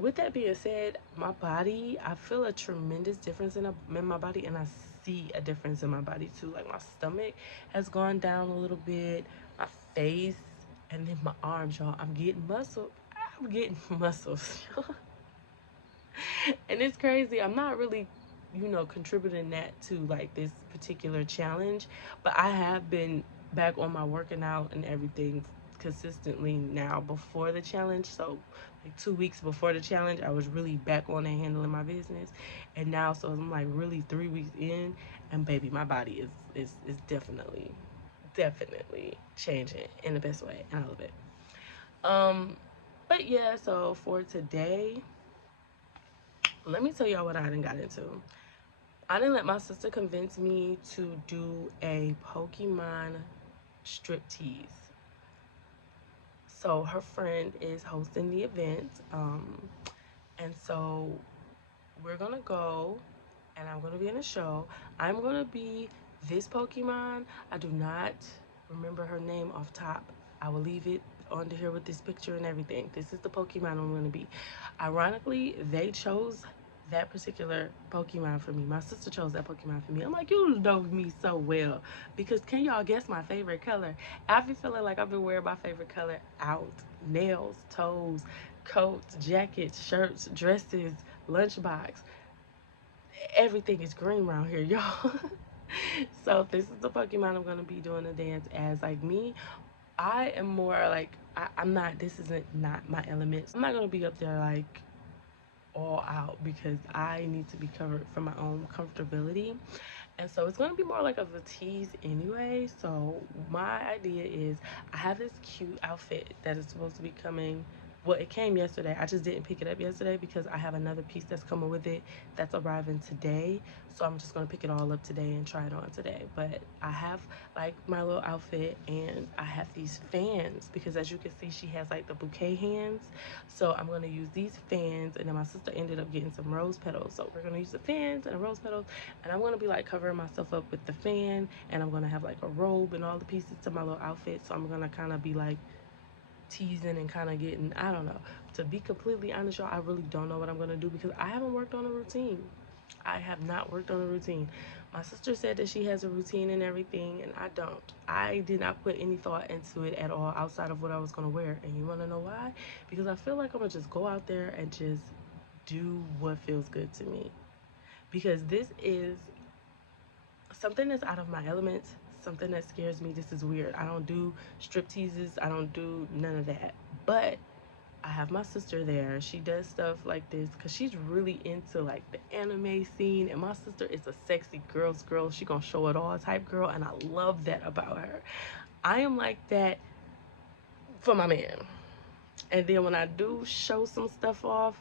with that being said, my body, I feel a tremendous difference in my body, and I see a difference in my body too. Like my stomach has gone down a little bit, my face, and then my arms, y'all. I'm getting muscle. I'm getting muscles. And it's crazy. I'm not really, contributing that to like this particular challenge, but I have been back on my working out and everything consistently now before the challenge. So like 2 weeks before the challenge, I was really back on and handling my business. And now, so I'm like really 3 weeks in, and baby, my body is definitely changing in the best way, and I love it. But yeah, so for today, let me tell y'all what I done got into. I didn't let my sister convince me to do a Pokemon striptease. So her friend is hosting the event, and so we're gonna go, and I'm gonna be in a show. I'm gonna be this Pokemon. I do not remember her name off top. I will leave it on here with this picture and everything. This is the Pokemon I'm gonna be. Ironically, they chose that particular Pokemon for me. My sister chose that Pokemon for me. I'm like, you know me so well. Because can y'all guess my favorite color? I've been feeling like I've been wearing my favorite color out. Nails, toes, coats, jackets, shirts, dresses, lunchbox. Everything is green around here, y'all. So this is the Pokemon I'm gonna be doing a dance as. Like me, I am more like I'm not. This isn't not my element. I'm not gonna be up there like all out because I need to be covered for my own comfortability. And so it's going to be more like of a tease anyway. So my idea is I have this cute outfit that is supposed to be coming. Well, it came yesterday. I just didn't pick it up yesterday because I have another piece that's coming with it that's arriving today. So I'm just going to pick it all up today and try it on today. But I have like my little outfit and I have these fans because as you can see, she has like the bouquet hands. So I'm going to use these fans, and then my sister ended up getting some rose petals. So we're going to use the fans and the rose petals, and I'm going to be like covering myself up with the fan, and I'm going to have like a robe and all the pieces to my little outfit. So I'm going to kind of be like teasing and kind of getting, I don't know. To be completely honest, y'all, I really don't know what I'm going to do because I haven't worked on a routine. I have not worked on a routine. My sister said that she has a routine and everything, and I don't. I did not put any thought into it at all outside of what I was going to wear. And you want to know why? Because I feel like I'm going to just go out there and just do what feels good to me. Because this is something that's out of my element, something that scares me. This is weird. I don't do strip teases, I don't do none of that. But I have my sister there. She does stuff like this because she's really into like the anime scene, and my sister is a sexy girl's girl. She gonna show it all type girl, and I love that about her. I am like that for my man. And then when I do show some stuff off,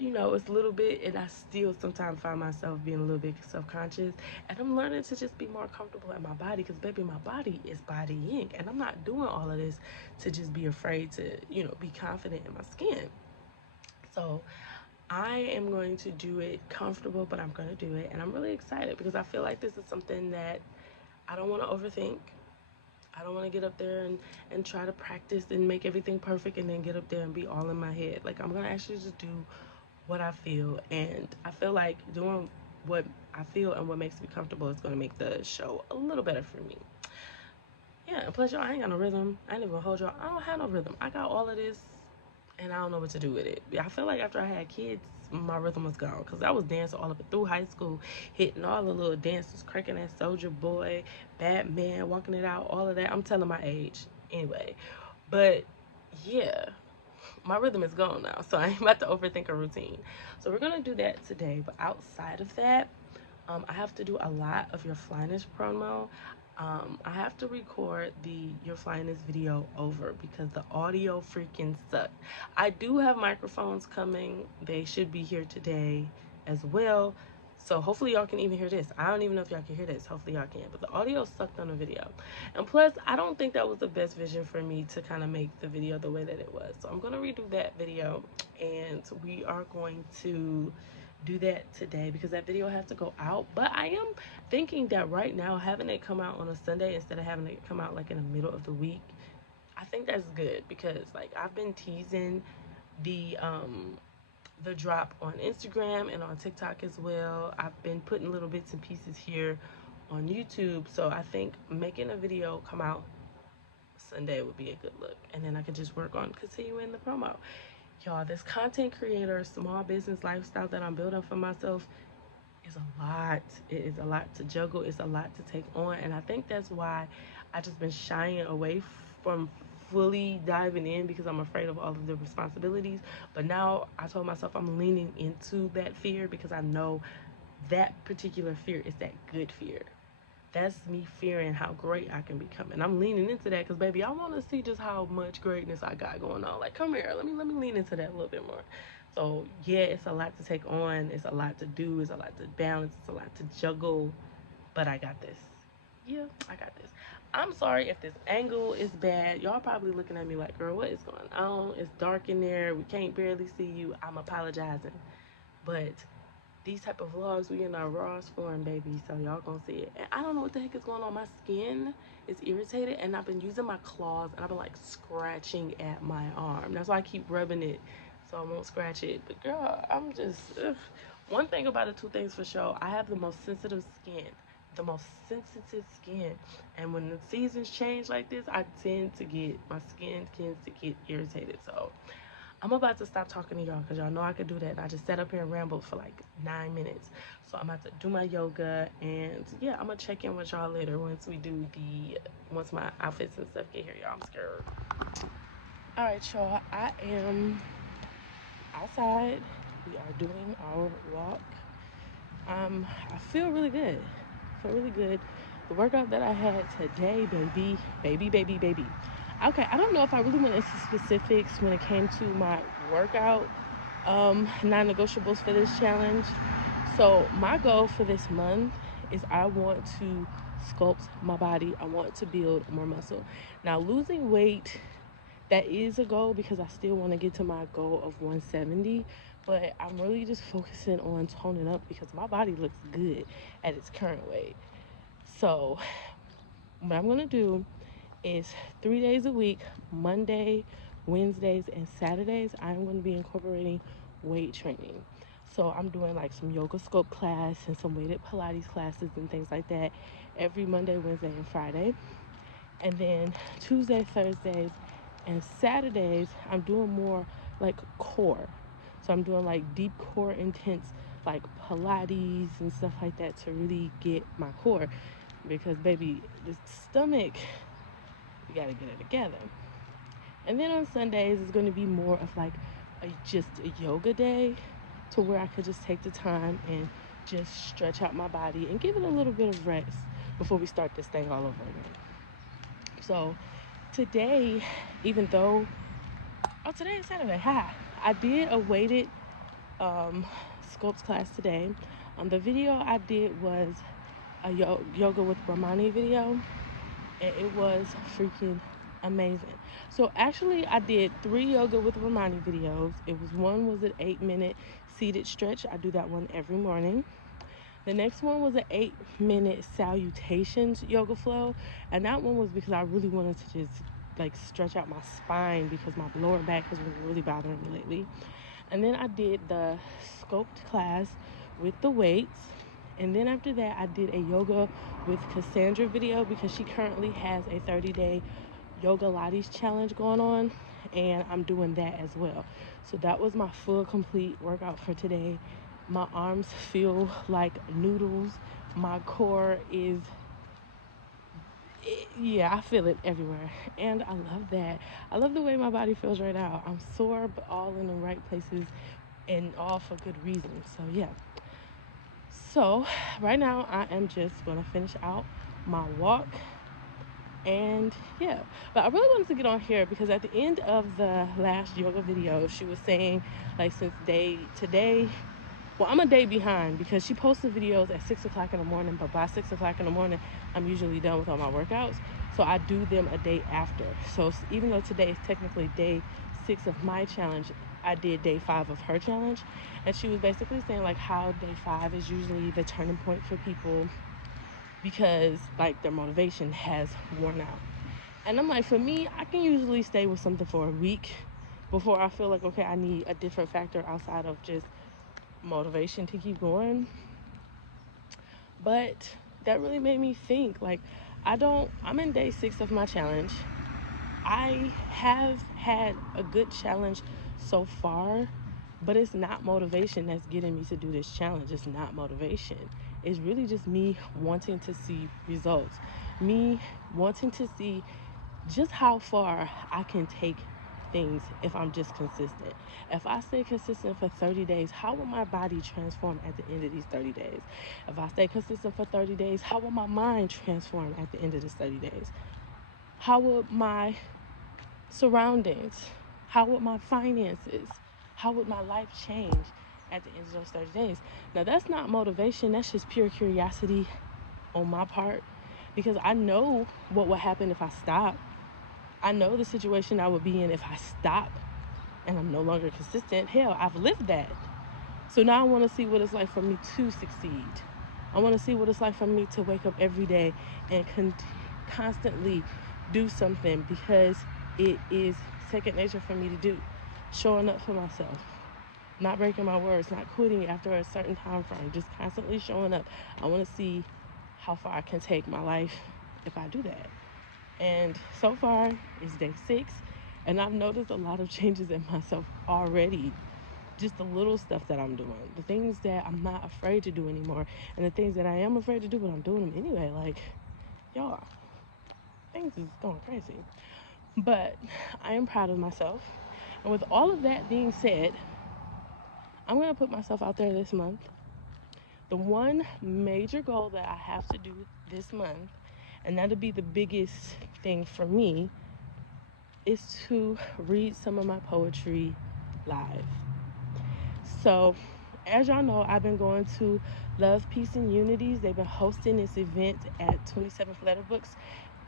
you know, it's a little bit, and I still sometimes find myself being a little bit self-conscious, and I'm learning to just be more comfortable in my body because baby, my body is bodying, and I'm not doing all of this to just be afraid to, you know, be confident in my skin. So I am going to do it comfortable, but I'm going to do it, and I'm really excited because I feel like this is something that I don't want to overthink. I don't want to get up there and try to practice and make everything perfect and then get up there and be all in my head. Like, I'm going to actually just do what I feel, and I feel like doing what I feel and what makes me comfortable is going to make the show a little better for me. Yeah, and plus, y'all, I ain't got no rhythm. I ain't even gonna hold y'all. I don't have no rhythm. I got all of this, and I don't know what to do with it. I feel like after I had kids, my rhythm was gone because I was dancing all of it through high school, hitting all the little dances, cranking that Soldier Boy, Batman, walking it out, all of that. I'm telling my age anyway, but yeah, my rhythm is gone now, so I ain't about to overthink a routine. So we're gonna do that today. But outside of that, I have to do a lot of your Flyness promo. I have to record the Your Flyness video over because the audio freaking sucked. I do have microphones coming. They should be here today as well. So hopefully y'all can even hear this. I don't even know if y'all can hear this. Hopefully y'all can. But the audio sucked on the video. And plus, I don't think that was the best vision for me to kind of make the video the way that it was. So I'm going to redo that video. And we are going to do that today because that video has to go out. But I am thinking that right now, having it come out on a Sunday instead of having it come out like in the middle of the week, I think that's good because like I've been teasing the drop on Instagram and on TikTok as well. I've been putting little bits and pieces here on YouTube. So I think making a video come out Sunday would be a good look. And then I can just work on continuing the promo. Y'all, this content creator, small business lifestyle that I'm building for myself is a lot. It is a lot to juggle. It's a lot to take on. And I think that's why I just been shying away from fully diving in because I'm afraid of all of the responsibilities. But now I told myself I'm leaning into that fear because I know that particular fear is that good fear. That's me fearing how great I can become, and I'm leaning into that because baby, I want to see just how much greatness I got going on. Like, come here, let me lean into that a little bit more. So yeah, it's a lot to take on, it's a lot to do, it's a lot to balance, it's a lot to juggle, but I got this. Yeah, I got this. I'm sorry if this angle is bad. Y'all probably looking at me like, girl, what is going on? It's dark in there, we can't barely see you. I'm apologizing, but these type of vlogs, we in our rawest form, baby, so y'all gonna see it. And I don't know what the heck is going on. My skin is irritated, and I've been using my claws, and I've been like scratching at my arm. That's why I keep rubbing it so I won't scratch it. But girl, I'm just ugh. One thing about it, two things for sure. I have the most sensitive skin. The most sensitive skin. And when the seasons change like this, I tend to get my skin tends to get irritated. So I'm about to stop talking to y'all because y'all know I could do that. I just sat up here and rambled for like 9 minutes. So I'm about to do my yoga, and yeah, I'm gonna check in with y'all later once my outfits and stuff get here, y'all. I'm scared. All right, y'all. I am outside. We are doing our walk. I feel really good. I feel really good. The workout that I had today, baby. Okay, I don't know if I really went into specifics when it came to my workout non-negotiables for this challenge. So my goal for this month is I want to sculpt my body. I want to build more muscle. Now losing weight, that is a goal because I still want to get to my goal of 170, but I'm really just focusing on toning up because my body looks good at its current weight. So what I'm gonna do is 3 days a week, Monday, Wednesdays, and Saturdays, I'm going to be incorporating weight training. So I'm doing like some yoga sculpt class and some weighted Pilates classes and things like that every Monday, Wednesday, and Friday. And then Tuesday, Thursdays, and Saturdays, I'm doing more like core. So I'm doing like deep core intense like Pilates and stuff like that to really get my core. Because baby, the stomach, you gotta get it together. And then on Sundays, it's gonna be more of like just a yoga day to where I could just take the time and just stretch out my body and give it a little bit of rest before we start this thing all over again. So today, even though, today is Saturday, hi. I did a weighted sculpt class today. The video I did was a yoga with Ramani video, and it was freaking amazing. So actually I did 3 yoga with Ramani videos. One was an 8-minute seated stretch. I do that one every morning. The next one was an 8-minute salutations yoga flow, and that one was because I really wanted to just like stretch out my spine because my lower back has been really bothering me lately. And then I did the sculpt class with the weights. And then after that, I did a yoga with Cassandra video because she currently has a 30-day yoga Pilates challenge going on, and I'm doing that as well. So that was my full complete workout for today. My arms feel like noodles. My core is, yeah, I feel it everywhere, and I love that. I love the way my body feels right now. I'm sore, but all in the right places and all for good reasons. So yeah. So right now I am just gonna finish out my walk, and yeah, but I really wanted to get on here because at the end of the last yoga video she was saying like since today, well, I'm a day behind because she posted videos at 6 o'clock in the morning, but by 6 o'clock in the morning I'm usually done with all my workouts, so I do them a day after. So even though today is technically day 6 of my challenge, I did day 5 of her challenge, and she was basically saying like how day 5 is usually the turning point for people because like their motivation has worn out. And I'm like, for me, I can usually stay with something for a week before I feel like, okay, I need a different factor outside of just motivation to keep going. But that really made me think like I'm in day 6 of my challenge. I have had a good challenge so far, but it's not motivation that's getting me to do this challenge. It's not motivation. It's really just me wanting to see results, me wanting to see just how far I can take things if I'm just consistent. If I stay consistent for 30 days, how will my body transform at the end of these 30 days? If I stay consistent for 30 days, how will my mind transform at the end of this 30 days? How will my surroundings, how would my finances, how would my life change at the end of those 30 days? Now that's not motivation, that's just pure curiosity on my part, because I know what would happen if I stop. I know the situation I would be in if I stop and I'm no longer consistent. Hell, I've lived that. So now I want to see what it's like for me to succeed. I want to see what it's like for me to wake up every day and constantly do something because it is second nature for me to do. showing up for myself, not breaking my words, not quitting after a certain time frame, just constantly showing up. I want to see how far I can take my life if I do that. And so far, it's day 6, and I've noticed a lot of changes in myself already. Just the little stuff that I'm doing, the things that I'm not afraid to do anymore, and the things that I am afraid to do, but I'm doing them anyway. Like, y'all, things is going crazy. But I am proud of myself. And with all of that being said, I'm going to put myself out there this month. The one major goal that I have to do this month, and that'll be the biggest thing for me, is to read some of my poetry live. So, as y'all know, I've been going to Love, Peace, and Unities. They've been hosting this event at 27th Letter Books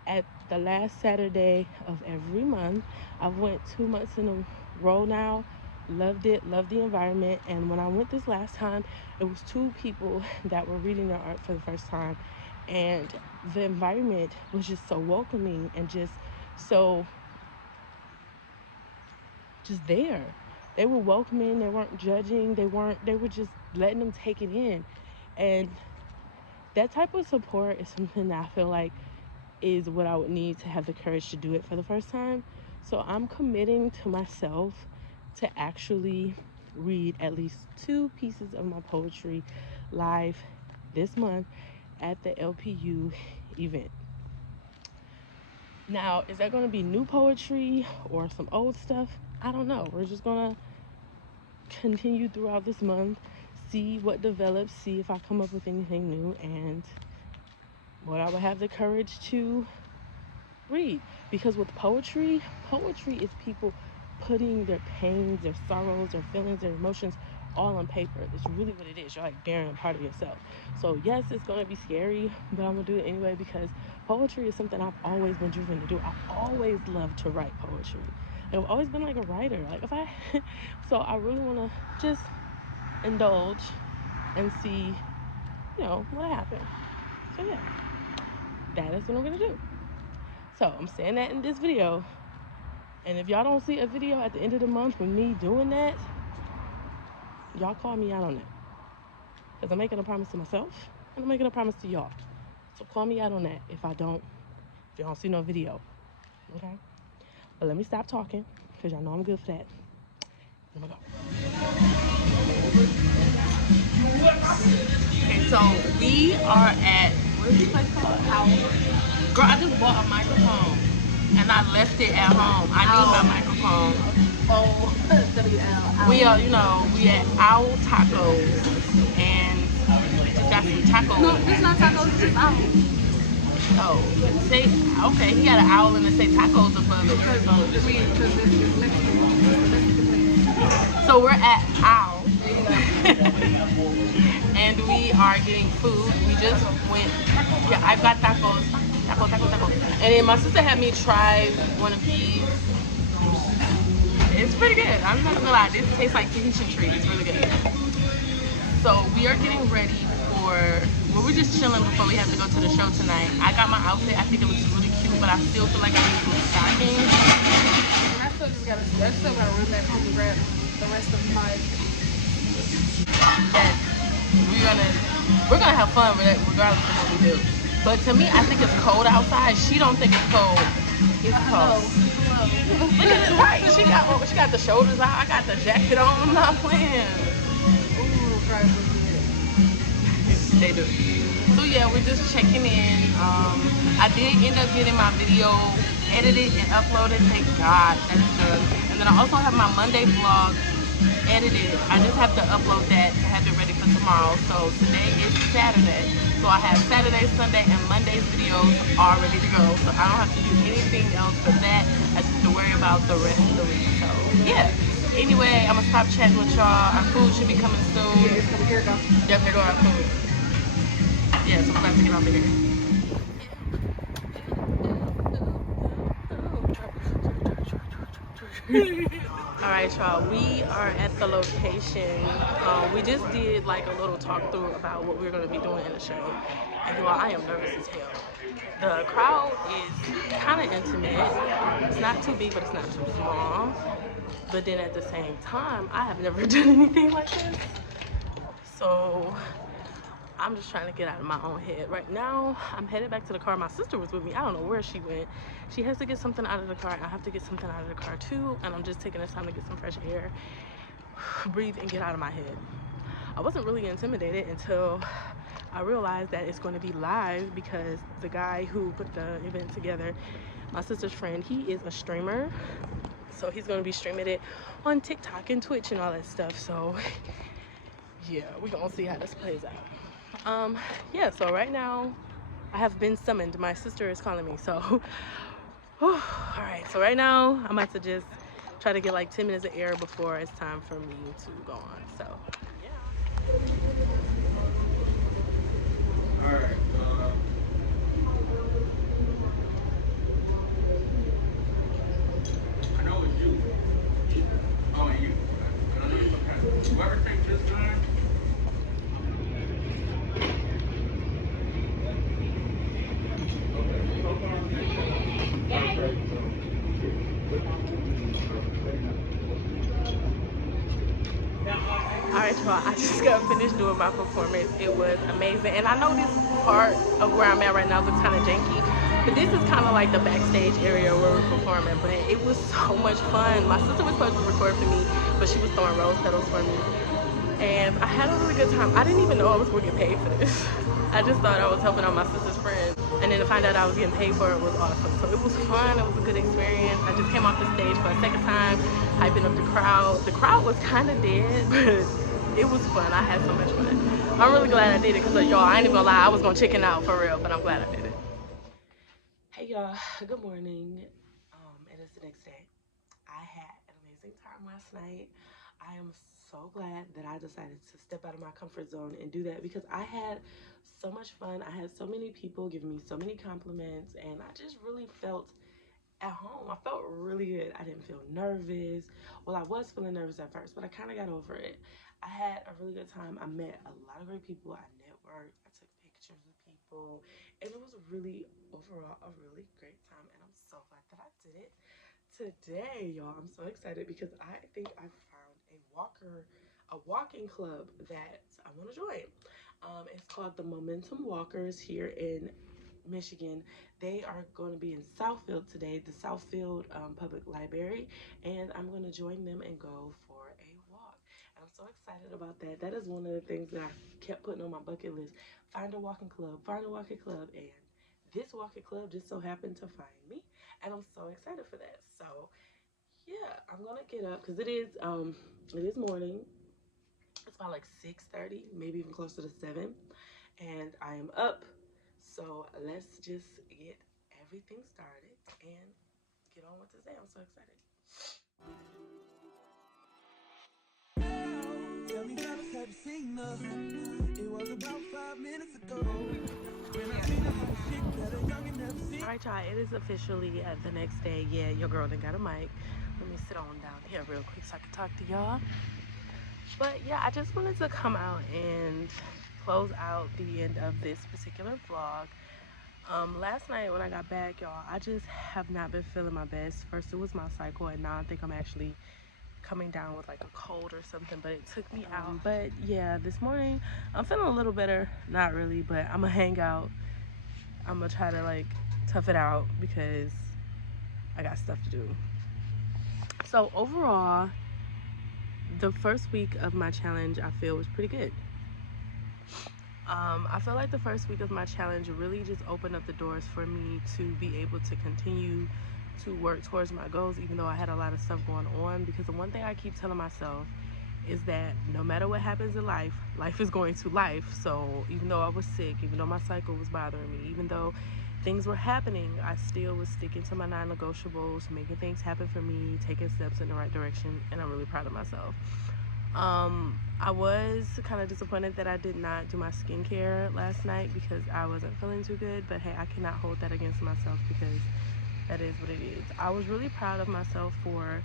at the last Saturday of every month. I've went 2 months in a row now. Loved it, loved the environment. And when I went this last time, it was 2 people that were reading their art for the first time. And the environment was just so welcoming and just so there. They were welcoming, they weren't judging, they were just letting them take it in. And that type of support is something that I feel like is what I would need to have the courage to do it for the first time. So I'm committing to myself to actually read at least 2 pieces of my poetry live this month at the LPU event. Now, is that going to be new poetry or some old stuff? I don't know. We're just going to continue throughout this month, see what develops, see if I come up with anything new, and what I would have the courage to read. Because with poetry is people putting their pains, their sorrows, their feelings, their emotions all on paper. It's really what it is. You're like bearing a part of yourself. So yes, it's going to be scary, but I'm going to do it anyway because poetry is something I've always been driven to do. I've always loved to write poetry. I've always been like a writer. Like if I, so I really want to just indulge and see, what happens. So yeah, that is what I'm going to do. So I'm saying that in this video. And if y'all don't see a video at the end of the month with me doing that, y'all call me out on that. Because I'm making a promise to myself and I'm making a promise to y'all. So call me out on that if y'all don't see no video. Okay? But let me stop talking because y'all know I'm good for that. Here we go. Okay, so we are at, what is this place called? Girl, I just bought a microphone and I left it at home. I need my microphone. Oh, WL. We are, we at Owl Tacos and we just got some tacos. No, it's not tacos, it's just owl. Oh, say, okay, he got an owl and it say tacos above it. So we're at Owl. And we are getting food. We just went, yeah, I've got tacos. Taco. And then my sister had me try one of these. It's pretty good. I'm not gonna lie. This tastes like Tahitian treat. It's really good. So we are getting ready we're just chilling before we have to go to the show tonight. I got my outfit. I think it looks really cute, but I still feel like I need some stockings. I still gotta run back home and grab the rest of my. Yes. We're gonna have fun with it regardless of what we do. But to me, I think it's cold outside. She don't think it's cold. It's cold. Look at it, right? She got the shoulders out. I got the jacket on. I'm not playing. Ooh, right. They do. So yeah, we're just checking in. I did end up getting my video edited and uploaded. Thank God, that is done. And then I also have my Monday vlog edited. I just have to upload that to have it ready for tomorrow. So today is Saturday. So I have Saturday, Sunday, and Monday's videos all ready to go. So I don't have to do anything else but that. I just have to worry about the rest of the week. So yeah. Anyway, I'm gonna stop chatting with y'all. Our food should be coming soon. Yeah, it's coming. Here it goes. Yep, here go our food. Yeah, so we're about to get off of here. Alright y'all, we are at the location. We just did like a little talk through about what we're going to be doing in the show. And y'all, I am nervous as hell. The crowd is kind of intimate. It's not too big, but it's not too small. But then at the same time, I have never done anything like this. So I'm just trying to get out of my own head. Right now, I'm headed back to the car. My sister was with me. I don't know where she went. She has to get something out of the car, and I have to get something out of the car too. And I'm just taking this time to get some fresh air, breathe, and get out of my head. I wasn't really intimidated until I realized that it's going to be live, because the guy who put the event together, my sister's friend, he is a streamer. So he's going to be streaming it on TikTok and Twitch and all that stuff. So yeah, we're going to see how this plays out. Yeah, so right now I have been summoned. My sister is calling me. So all right, so right now I'm about to just try to get like 10 minutes of air before it's time for me to go on. So yeah. All right. I know it's you. Oh, and you. I know it's okay. Whoever takes this line. Alright y'all, I just got finished doing my performance. It was amazing. And I know this part of where I'm at right now looks kind of janky, but this is kind of like the backstage area where we're performing. But it was so much fun. My sister was supposed to record for me, but she was throwing rose petals for me. And I had a really good time. I didn't even know I was going to get paid for this. I just thought I was helping out my sister's friend. And then to find out I was getting paid for it was awesome. So it was fun. It was a good experience. I just came off the stage for a second time, hyping up the crowd. The crowd was kind of dead, but it was fun. I had so much fun. I'm really glad I did it, because y'all, I ain't even gonna lie, I was gonna chicken out for real, but I'm glad I did it. Hey y'all, good morning. It is the next day. I had an amazing time last night. I am so glad that I decided to step out of my comfort zone and do that, because I had so much fun. I had so many people giving me so many compliments, and I just really felt at home. I felt really good. I didn't feel nervous. Well, I was feeling nervous at first, but I kind of got over it. I had a really good time. I met a lot of great people. I networked. I took pictures with people, and it was really, overall, a really great time. And I'm so glad that I did it today, y'all. I'm so excited because I think I found a walking club that I want to join. It's called the Momentum Walkers here in Michigan. They are going to be in Southfield today, the Southfield Public Library, and I'm going to join them and go for a walk. And I'm so excited about that. That is one of the things that I kept putting on my bucket list. Find a walking club, find a walking club, and this walking club just so happened to find me, and I'm so excited for that. So yeah, I'm gonna get up because it is morning. It's about like 6:30, maybe even closer to 7, and I am up. So let's just get everything started and get on with today. I'm so excited. Tell me, fellas, have you seen her? It was about 5 minutes ago. All right, y'all, it is officially the next day. Yeah, your girl done got a mic. Let me sit on down here real quick so I can talk to y'all. But yeah, I just wanted to come out and close out the end of this particular vlog. Last night when I got back, y'all, I just have not been feeling my best. First it was my cycle, and now I think I'm actually coming down with like a cold or something, but it took me out. But yeah, this morning I'm feeling a little better. Not really, but I'm gonna hang out. I'm gonna try to like tough it out because I got stuff to do. So overall, the first week of my challenge I feel was pretty good. I feel like the first week of my challenge really just opened up the doors for me to be able to continue to work towards my goals, even though I had a lot of stuff going on. Because the one thing I keep telling myself is that no matter what happens in life, life is going to life. So even though I was sick, even though my cycle was bothering me, even though things were happening, I still was sticking to my non-negotiables, making things happen for me, taking steps in the right direction, and I'm really proud of myself. I was kind of disappointed that I did not do my skincare last night because I wasn't feeling too good, but hey, I cannot hold that against myself because that is what it is. I was really proud of myself for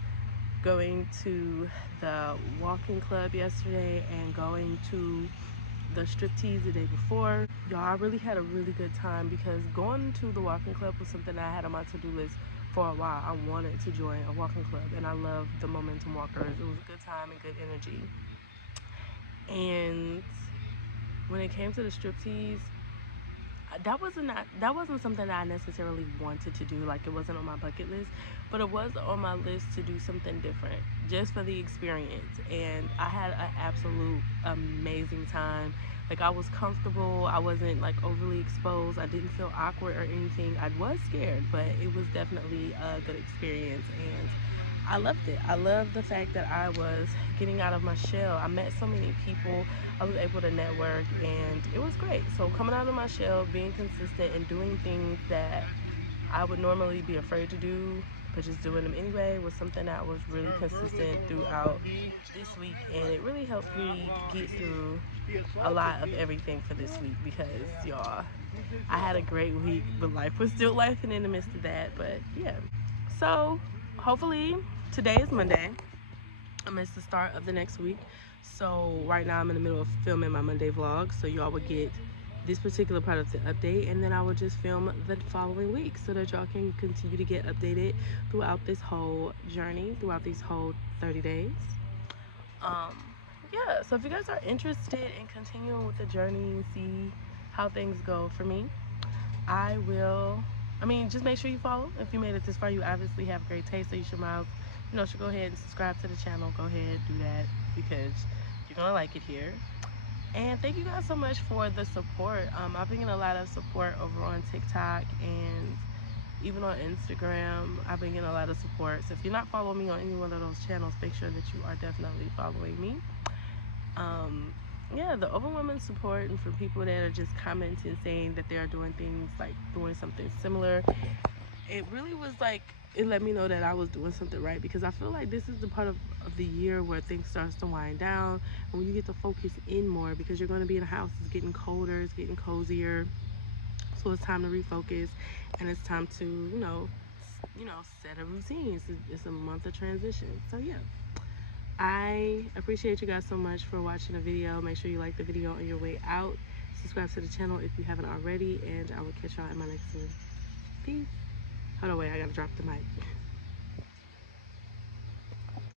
going to the walking club yesterday and going to the striptease the day before. Y'all, I really had a really good time because going to the walking club was something that I had on my to-do list for a while I wanted to join a walking club, and I love the momentum walkers. It was a good time and good energy. And when it came to the striptease, that wasn't something that I necessarily wanted to do. Like, it wasn't on my bucket list, but it was on my list to do something different just for the experience. And I had an absolute amazing time. Like, I was comfortable. I wasn't like overly exposed. I didn't feel awkward or anything. I was scared, but it was definitely a good experience, and I loved it. I loved the fact that I was getting out of my shell. I met so many people. I was able to network, and it was great. So coming out of my shell, being consistent, and doing things that I would normally be afraid to do, but just doing them anyway, was something that was really consistent throughout this week, and it really helped me get through a lot of everything for this week, because y'all, I had a great week, but life was still life in the midst of that. But yeah, so hopefully today is Monday. It's the start of the next week. So right now I'm in the middle of filming my Monday vlog, so y'all will get this particular part of the update, and then I will just film the following week so that y'all can continue to get updated throughout this whole journey, throughout these whole 30 days. Yeah, so if you guys are interested in continuing with the journey and see how things go for me, just make sure you follow. If you made it this far, you obviously have great taste, so you should go ahead and subscribe to the channel. Go ahead, do that, because you're gonna like it here. And thank you guys so much for the support. I've been getting a lot of support over on TikTok and even on Instagram. I've been getting a lot of support. So if you're not following me on any one of those channels, make sure that you are definitely following me. Yeah, the overwhelming support, and for people that are just commenting saying that they are doing things, like doing something similar, it really was like, it let me know that I was doing something right, because I feel like this is the part of the year where things starts to wind down, and when you get to focus in more, because you're going to be in a house, it's getting colder, it's getting cozier, so it's time to refocus, and it's time to set a routine. It's a month of transition. So yeah, I appreciate you guys so much for watching the video. Make sure you like the video on your way out. Subscribe to the channel if you haven't already, and I will catch y'all in my next one. Peace. Hold on, wait, I gotta drop the mic.